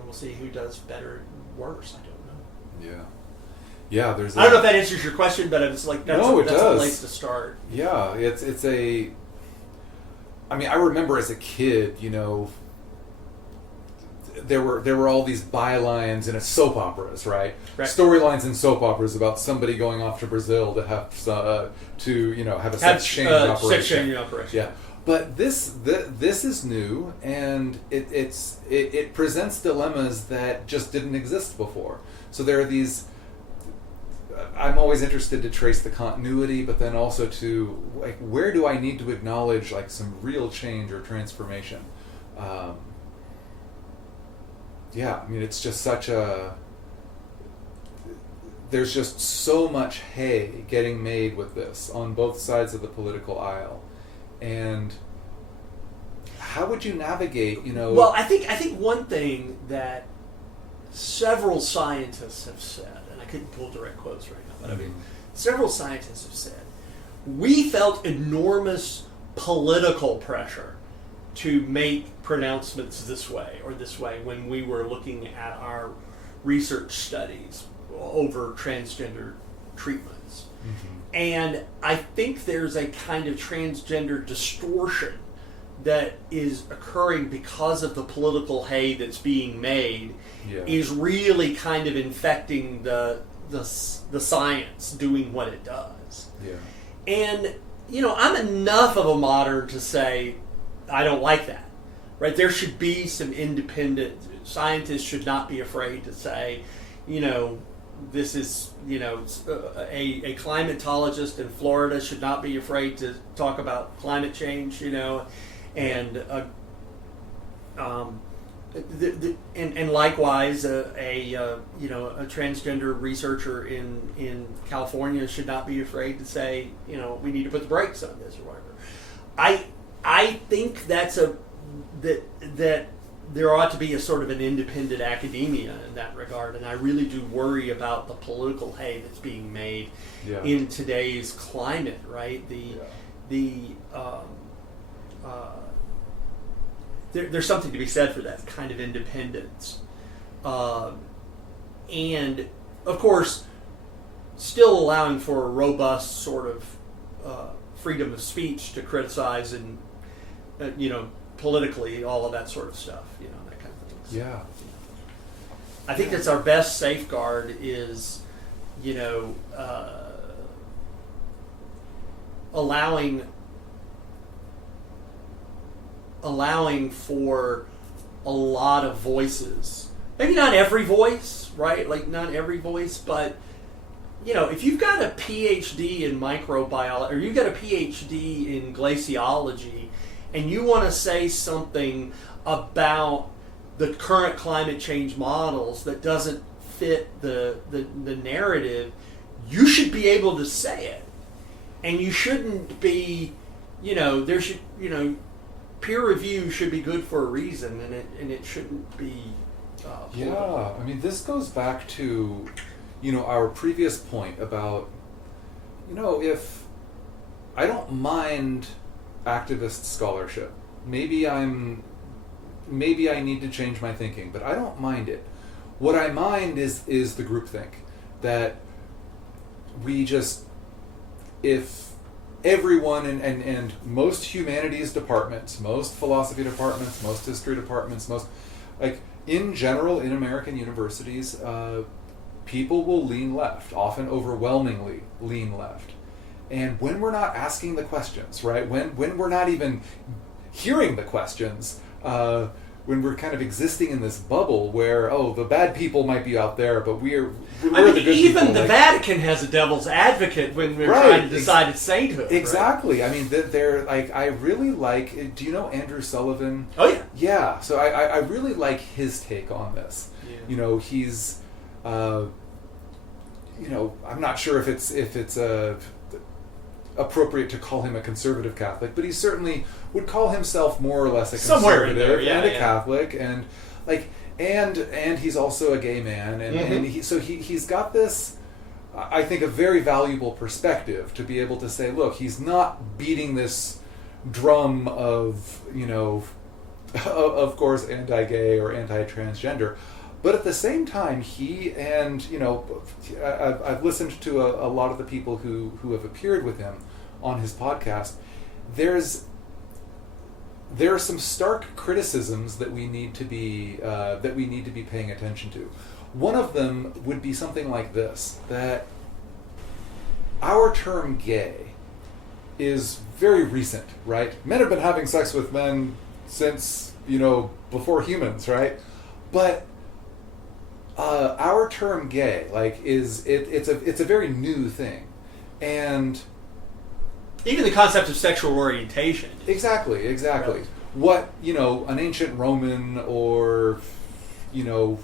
we'll see who does better, worse. I don't know. Yeah. I don't know if that answers your question, but it's like that's a place to start. Yeah, it's a. I remember as a kid, there were all these bylines in soap operas, right? Storylines in soap operas about somebody going off to Brazil to have have a sex change operation. Yeah, but this is new, and it presents dilemmas that just didn't exist before. So there are these. I'm always interested to trace the continuity, but then also to where do I need to acknowledge some real change or transformation. It's just there's just so much hay getting made with this on both sides of the political aisle. And how would you navigate, Well, I think one thing that several scientists have said, and I couldn't pull direct quotes right now, but several scientists have said, we felt enormous political pressure to make pronouncements this way or this way when we were looking at our research studies over transgender treatments. And I think there's a kind of transgender distortion that is occurring because of the political hay that's being made is really kind of infecting the science doing what it does. And I'm enough of a modern to say I don't like that, right? There should be some independent scientists should not be afraid to say, this is, a climatologist in Florida should not be afraid to talk about climate change, and and likewise, a transgender researcher in California should not be afraid to say, we need to put the brakes on this or whatever. I think that there ought to be a sort of an independent academia in that regard, and I really do worry about the political hay that's being made in today's climate. Right, there's something to be said for that kind of independence. And, of course, still allowing for a robust sort of freedom of speech to criticize and, politically, all of that sort of stuff, that kind of thing. Yeah. I think that's our best safeguard is, allowing for a lot of voices. Maybe not every voice, right? Like not every voice, but if you've got a PhD in microbiology or you've got a PhD in glaciology and you want to say something about the current climate change models that doesn't fit the narrative, you should be able to say it. And you shouldn't be, there should, peer review should be good for a reason, and it shouldn't be. Yeah, I mean, this goes back to, our previous point about, if I don't mind activist scholarship, maybe I need to change my thinking, but I don't mind it. What I mind is the groupthink that we just. If everyone and most humanities departments, most philosophy departments, most history departments, in general in American universities, people will lean left, often overwhelmingly lean left. And when we're not asking the questions, right? When we're not even hearing the questions, when we're kind of existing in this bubble where, the bad people might be out there, but we're the good people. Even the Vatican has a devil's advocate when we're trying to decide its sainthood. Exactly. Right? I mean, they're I really like. Do you know Andrew Sullivan? Oh yeah. Yeah. So I really like his take on this. Yeah. He's, I'm not sure if it's appropriate to call him a conservative Catholic, but he certainly would call himself more or less a conservative and a Catholic, and and he's also a gay man, and he's got this, I think, a very valuable perspective to be able to say, look, he's not beating this drum of of course anti-gay or anti-transgender, but at the same time he and I've listened to a lot of the people who have appeared with him on his podcast. There are some stark criticisms that we need to be paying attention to. One of them would be something like this: that our term "gay" is very recent, right? Men have been having sex with men since before humans, right? But our term "gay" it's a very new thing, and even the concept of sexual orientation. Exactly. Right. What, an ancient Roman or, I don't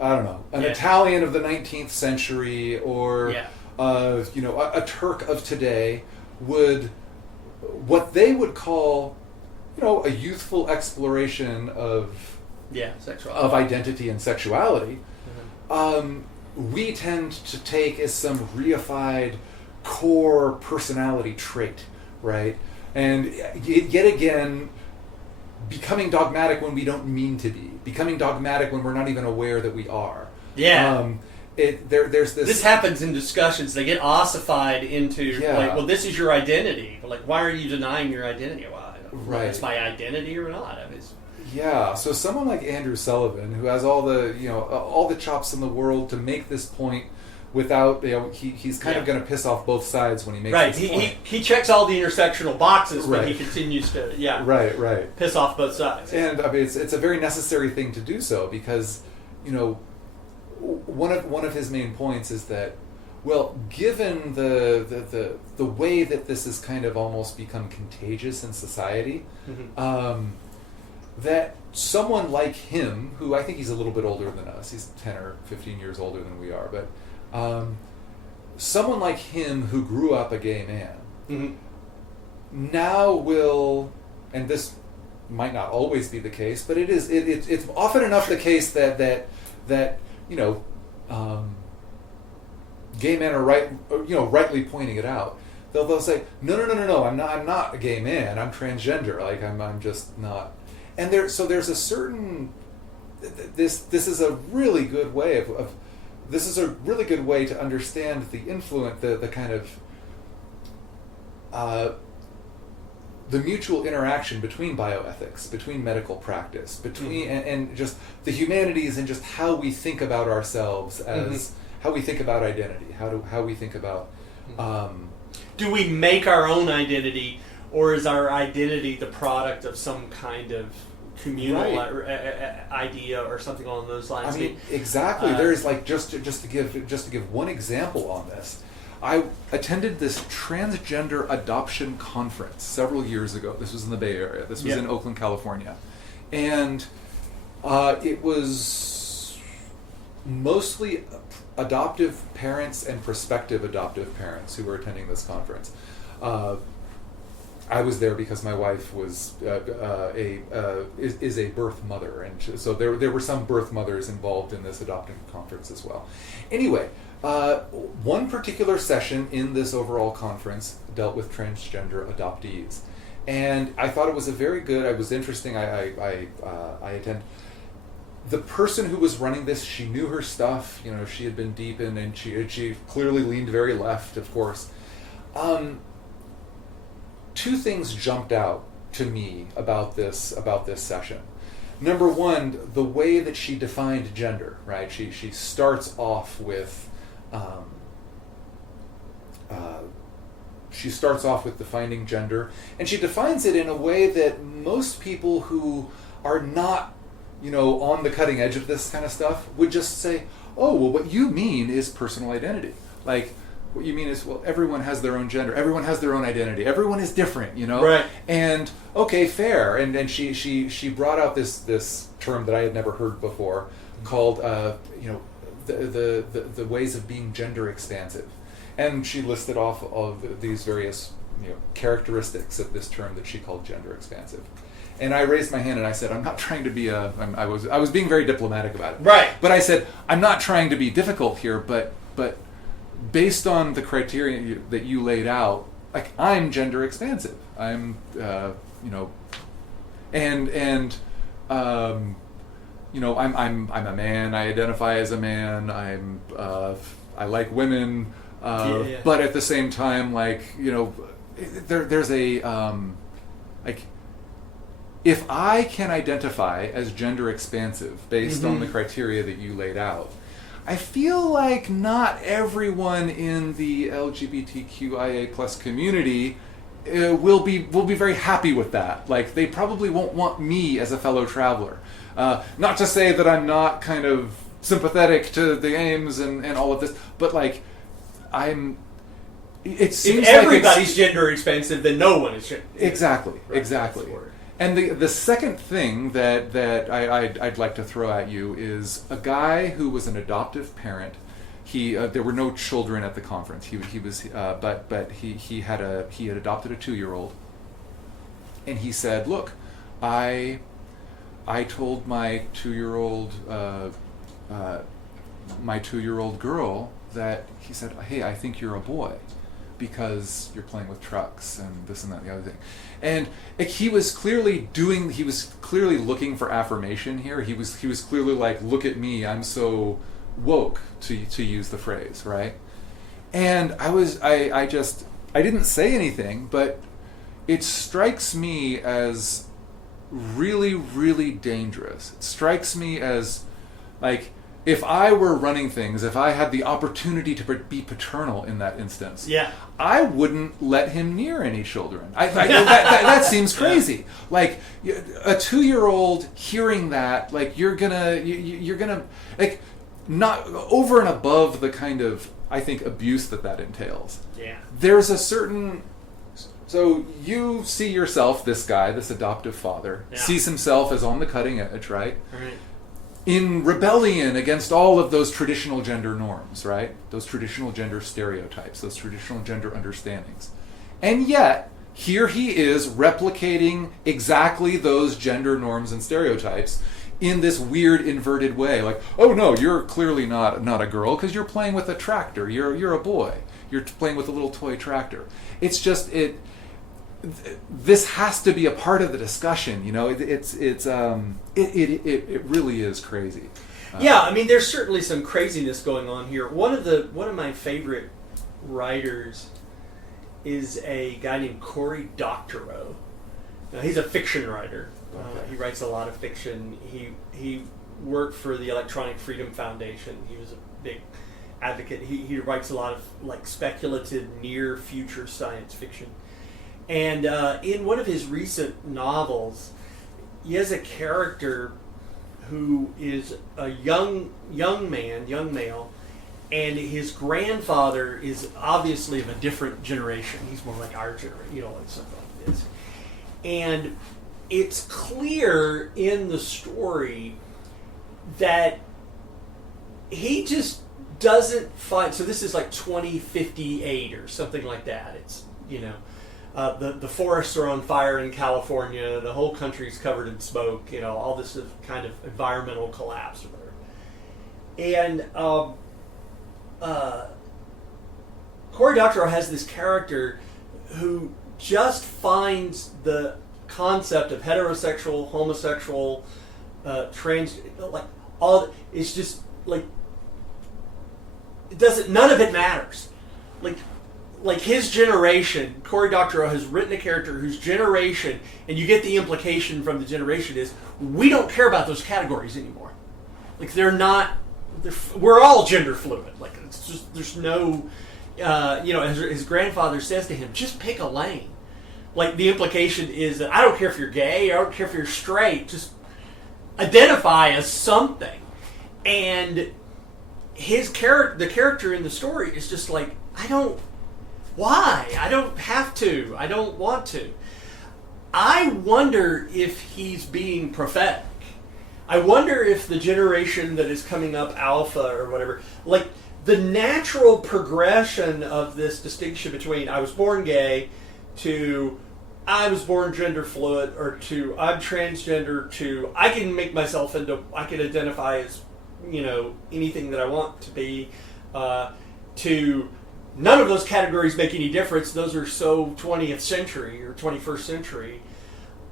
know, an Italian of the 19th century or, a Turk of today what they would call, a youthful exploration of identity and sexuality, we tend to take as some reified core personality trait, right? And yet again, becoming dogmatic when we don't mean to be, becoming dogmatic when we're not even aware that we are. Yeah. There's this. This happens in discussions. They get ossified into this is your identity. But why are you denying your identity? Well, right. It's my identity or not. Yeah. So someone like Andrew Sullivan, who has all the chops in the world to make this point without, he's kind of going to piss off both sides when he makes this point. He checks all the intersectional boxes, but he continues to piss off both sides. And I mean, it's a very necessary thing to do so, because one of his main points is that, well, given the way that this has kind of almost become contagious in society, that someone like him, who I think he's a little bit older than us, he's 10 or 15 years older than we are, but someone like him who grew up a gay man now will, and this might not always be the case, but it's often enough the case that gay men are rightly pointing it out, they'll say, no, I'm not a gay man. I'm transgender. Like I'm just not. And there's a certain this is a really good way of this is a really good way to understand the influence, the kind of the mutual interaction between bioethics, between medical practice, between and just the humanities, and just how we think about ourselves as how we think about identity, how we think about. Do we make our own identity, or is our identity the product of some kind of communal idea or something along those lines? I mean, exactly. There's like just to give one example on this. I attended this transgender adoption conference several years ago. This was in the Bay Area. This was in Oakland, California. And it was mostly adoptive parents and prospective adoptive parents who were attending this conference. I was there because my wife was is a birth mother, and so there were some birth mothers involved in this adopting conference as well. Anyway, one particular session in this overall conference dealt with transgender adoptees, and I thought it was it was interesting. I attend. The person who was running this, she knew her stuff. You know, she had been deep in, and she clearly leaned very left, of course. Two things jumped out to me about this session. Number one, the way that she defined gender, right? She starts off with defining gender, and she defines it in a way that most people who are not, on the cutting edge of this kind of stuff would just say, oh, well, what you mean is personal identity. Like, what you mean is, well, everyone has their own gender, everyone has their own identity, everyone is different, Right. And okay, fair. And then she brought out this term that I had never heard before, called the ways of being gender expansive, and she listed off of these various characteristics of this term that she called gender expansive. And I raised my hand and I said, I'm not trying to be I was being very diplomatic about it. Right. But I said, I'm not trying to be difficult here, but based on the criteria that you laid out, like, I'm gender expansive. I'm I'm a man. I identify as a man. I like women, but at the same time, there's a if I can identify as gender expansive based on the criteria that you laid out, I feel like not everyone in the LGBTQIA plus community will be very happy with that. Like, they probably won't want me as a fellow traveler. Not to say that I'm not kind of sympathetic to the aims and all of this, but it seems if everybody's gender expansive, then no one is. Exactly. Right. And the second thing that I'd like to throw at you is a guy who was an adoptive parent. There were no children at the conference. He had adopted a 2-year-old, and he said, "Look, I told my 2-year-old girl that," he said, "Hey, I think you're a boy, because you're playing with trucks and this and that and the other thing." And he was clearly looking for affirmation here. He was clearly like, "Look at me, I'm so woke," to use the phrase, right? And I didn't say anything, but it strikes me as really, really dangerous. It strikes me as, like, if I were running things, if I had the opportunity to be paternal in that instance, I wouldn't let him near any children. That seems crazy. Like, a 2-year-old hearing that, like, you're gonna like, not over and above the kind of, I think, abuse that entails. Yeah. There's a certain. So you see yourself, this guy, this adoptive father, sees himself as on the cutting edge, right? Right. In rebellion against all of those traditional gender norms, right? Those traditional gender stereotypes, those traditional gender understandings. And yet, here he is replicating exactly those gender norms and stereotypes in this weird inverted way. Like, oh no, you're clearly not a girl because you're playing with a tractor. You're a boy. you're playing with a little toy tractor. It's just this has to be a part of the discussion. It really is crazy. Yeah, I mean, there's certainly some craziness going on here. One of my favorite writers is a guy named Cory Doctorow. Now, he's a fiction writer. Okay. He writes a lot of fiction. He worked for the Electronic Freedom Foundation. He was a big advocate. He writes a lot of like speculative near future science fiction. And in one of his recent novels, he has a character who is a young male, and his grandfather is obviously of a different generation. He's more like our generation, like something like this. And it's clear in the story that he just doesn't find. So this is like 2058 or something like that. It's the forests are on fire in California. The whole country's covered in smoke. All this is kind of environmental collapse or whatever. And Cory Doctorow has this character who just finds the concept of heterosexual, homosexual, trans, like all. It's just like it doesn't. None of it matters. Like his generation, Cory Doctorow has written a character whose generation, and you get the implication from the generation is we don't care about those categories anymore. Like we're all gender fluid. Like it's just there's no, his grandfather says to him, just pick a lane. Like the implication is that I don't care if you're gay, I don't care if you're straight, just identify as something. And the character in the story is just like, why? I don't have to. I don't want to. I wonder if he's being prophetic. I wonder if the generation that is coming up, Alpha or whatever, like the natural progression of this distinction between I was born gay to I was born gender fluid, or to I'm transgender, to I can make myself I can identify as, anything that I want to be, to none of those categories make any difference. Those are so 20th century or 21st century.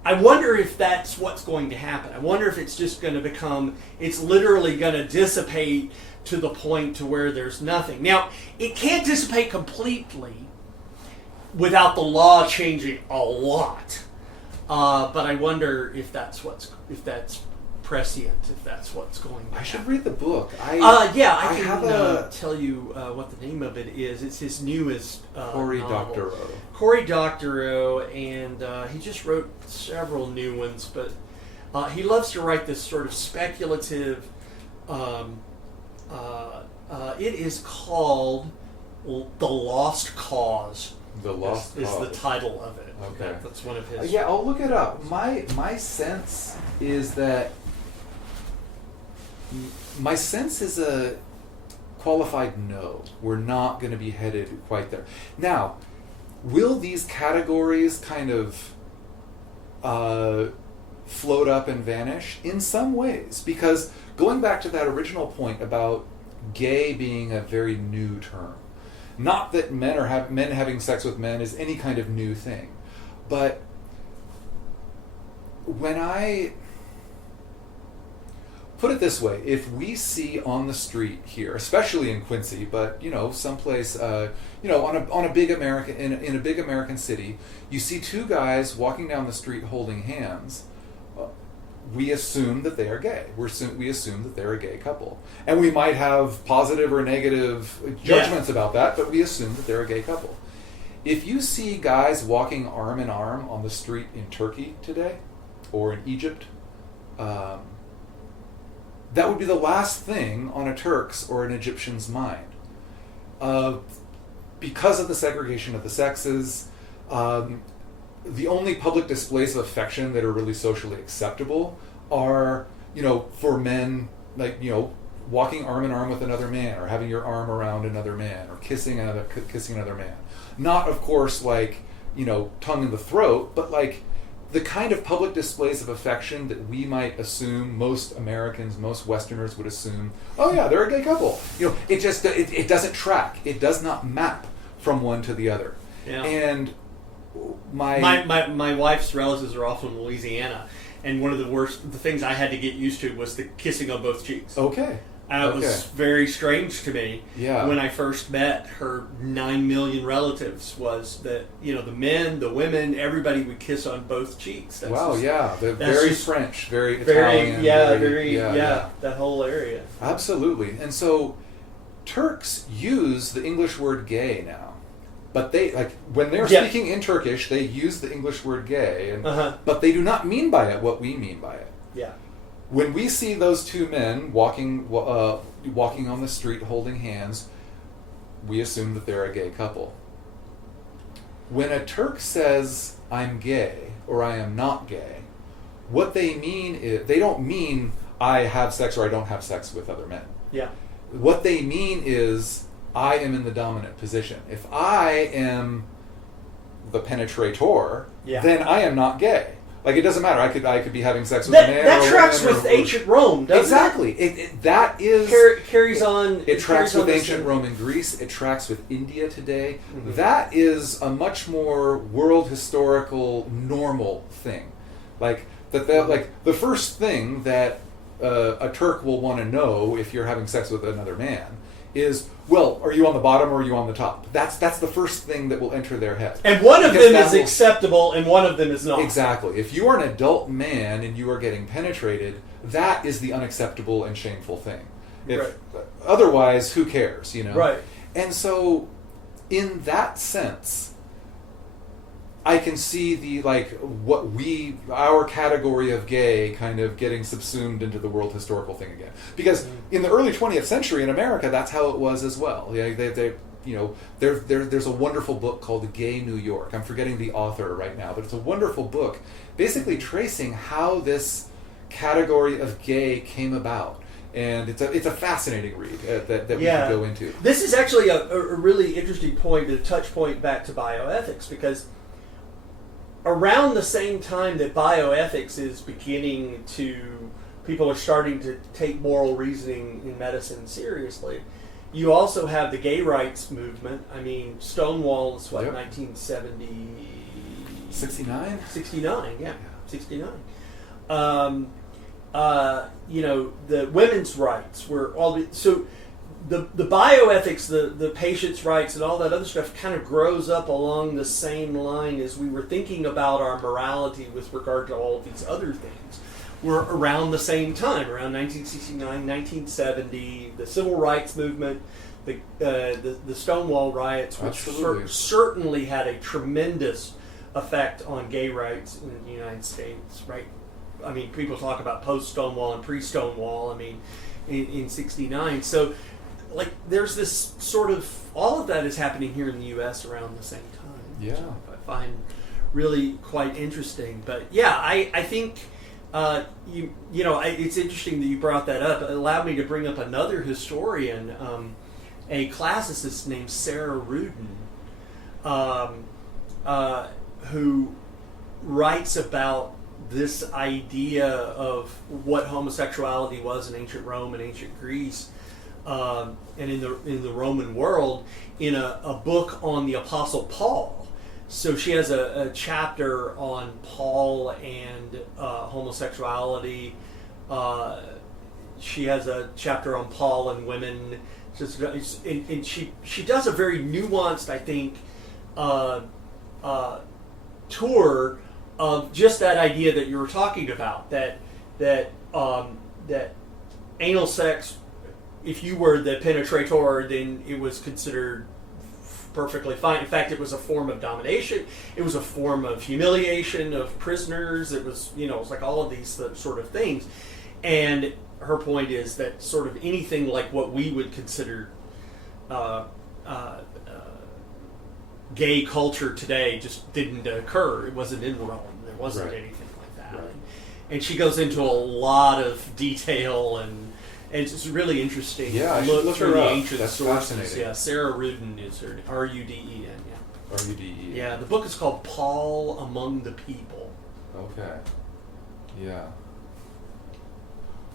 I wonder if that's what's going to happen. I wonder if it's just going to it's literally going to dissipate to the point to where there's nothing. Now, it can't dissipate completely without the law changing a lot. But I wonder if that's prescient, if that's what's going to happen. I should read the book. I can tell you what the name of it is. It's his newest Cory Doctorow. Cory Doctorow, and he just wrote several new ones, but he loves to write this sort of speculative. It is called The Lost Cause. The Lost Cause is the title of it. Okay. That's one of his. Yeah, I'll look it up. My sense is that a qualified no. We're not going to be headed quite there. Now, will these categories kind of float up and vanish? In some ways, because going back to that original point about gay being a very new term, not that men having sex with men is any kind of new thing, but when I put it this way, if we see on the street here, especially in Quincy, but someplace, on a big American in a big American city, you see two guys walking down the street holding hands. We assume that they are gay. We assume that they're a gay couple, and we might have positive or negative judgments about that, but we assume that they're a gay couple. If you see guys walking arm in arm on the street in Turkey today, or in Egypt, that would be the last thing on a Turk's or an Egyptian's mind. Because of the segregation of the sexes, the only public displays of affection that are really socially acceptable are, for men, like, walking arm in arm with another man, or having your arm around another man, or kissing another man. Not, of course, like, tongue in the throat, but like the kind of public displays of affection that we might assume most Americans, most Westerners would assume, oh yeah, they're a gay couple. It just, it doesn't track. It does not map from one to the other. Yeah. And my wife's relatives are all from Louisiana, and one of the things I had to get used to was the kissing on both cheeks. Okay. It was very strange to me when I first met her 9 million relatives, was that, the men, the women, everybody would kiss on both cheeks. Very French, very Italian. That whole area. Absolutely. And so Turks use the English word gay now. But they, when they're speaking in Turkish, they use the English word gay, but they do not mean by it what we mean by it. Yeah. When we see those two men walking on the street holding hands, we assume that they're a gay couple. When a Turk says, I'm gay, or I am not gay, what they mean is, they don't mean I have sex or I don't have sex with other men. Yeah. What they mean is, I am in the dominant position. If I am the penetrator, then I am not gay. It doesn't matter. I could be having sex with a man. That tracks with ancient Rome, doesn't it? Exactly. Carries on. It tracks with ancient Rome and Greece. It tracks with India today. Mm-hmm. That is a much more world historical normal thing. The first thing that a Turk will want to know if you're having sex with another man is, well, are you on the bottom or are you on the top? That's the first thing that will enter their head. And one of them is acceptable and one of them is not. Exactly. If you are an adult man and you are getting penetrated, that is the unacceptable and shameful thing. Otherwise, who cares, Right. And so, in that sense, I can see our category of gay kind of getting subsumed into the world historical thing again. Because in the early 20th century in America, that's how it was as well. There's a wonderful book called Gay New York. I'm forgetting the author right now, but it's a wonderful book basically tracing how this category of gay came about. And it's a fascinating read that we can go into. This is actually a really interesting point, a touch point back to bioethics, because around the same time that bioethics is beginning to, people are starting to take moral reasoning in medicine seriously, you also have the gay rights movement. I mean, Stonewall is 1970... 69? 69, yeah. 69. The women's rights were all... So the bioethics, the patient's rights, and all that other stuff kind of grows up along the same line as we were thinking about our morality with regard to all of these other things. We're around the same time, around 1969, 1970, the civil rights movement, the Stonewall riots, which certainly had a tremendous effect on gay rights in the United States, right? I mean, people talk about post-Stonewall and pre-Stonewall, I mean, in 69. So, there's this sort of, all of that is happening here in the U.S. around the same time. Yeah. Which I find really quite interesting. But, yeah, I think, it's interesting that you brought that up. It allowed me to bring up another historian, a classicist named Sarah Rudin, who writes about this idea of what homosexuality was in ancient Rome and ancient Greece, and in the Roman world, in a book on the Apostle Paul. So she has a chapter on Paul and homosexuality. She has a chapter on Paul and women. And she does a very nuanced, I think, tour of just that idea that you were talking about, that anal sex, if you were the penetrator, then it was considered perfectly fine. In fact, it was a form of domination. It was a form of humiliation of prisoners. It was, it was like all of these sort of things. And her point is that sort of anything like what we would consider gay culture today just didn't occur. It wasn't in Rome. There wasn't anything like that. Right. And she goes into a lot of detail, and it's just really interesting. Yeah, I look through her the up. ancient That's sources. fascinating. Yeah, Sarah Rudin is her. Ruden. Yeah. Ruden. Yeah, the book is called Paul Among the People. Okay. Yeah.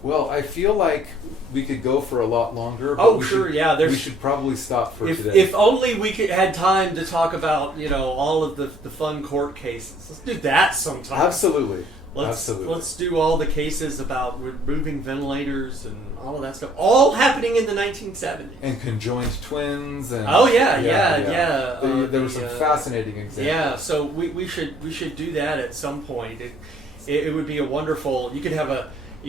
Well, I feel like we could go for a lot longer. But Oh, sure, yeah. We should probably stop for today. If only we had time to talk about, all of the fun court cases. Let's do that sometime. Absolutely. Let's do all the cases about removing ventilators and all of that stuff. All happening in the 1970s. And conjoined twins. And Oh yeah. There were some fascinating examples. Yeah, so we should do that at some point. It would be a wonderful. You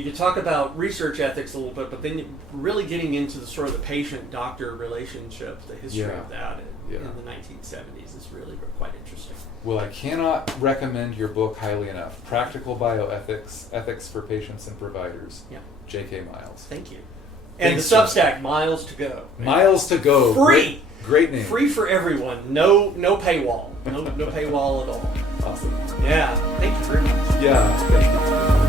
could talk about research ethics a little bit, but then really getting into the sort of the patient-doctor relationship, the history of that in the 1970s is really quite interesting. Well, I cannot recommend your book highly enough. Practical Bioethics, Ethics for Patients and Providers. Yeah. J.K. Miles. Thank you. And the Substack, Miles to Go. Miles to Go. Free. Great name. Free for everyone. No paywall. No paywall at all. Awesome. Yeah. Thank you very much. Yeah. Thank you.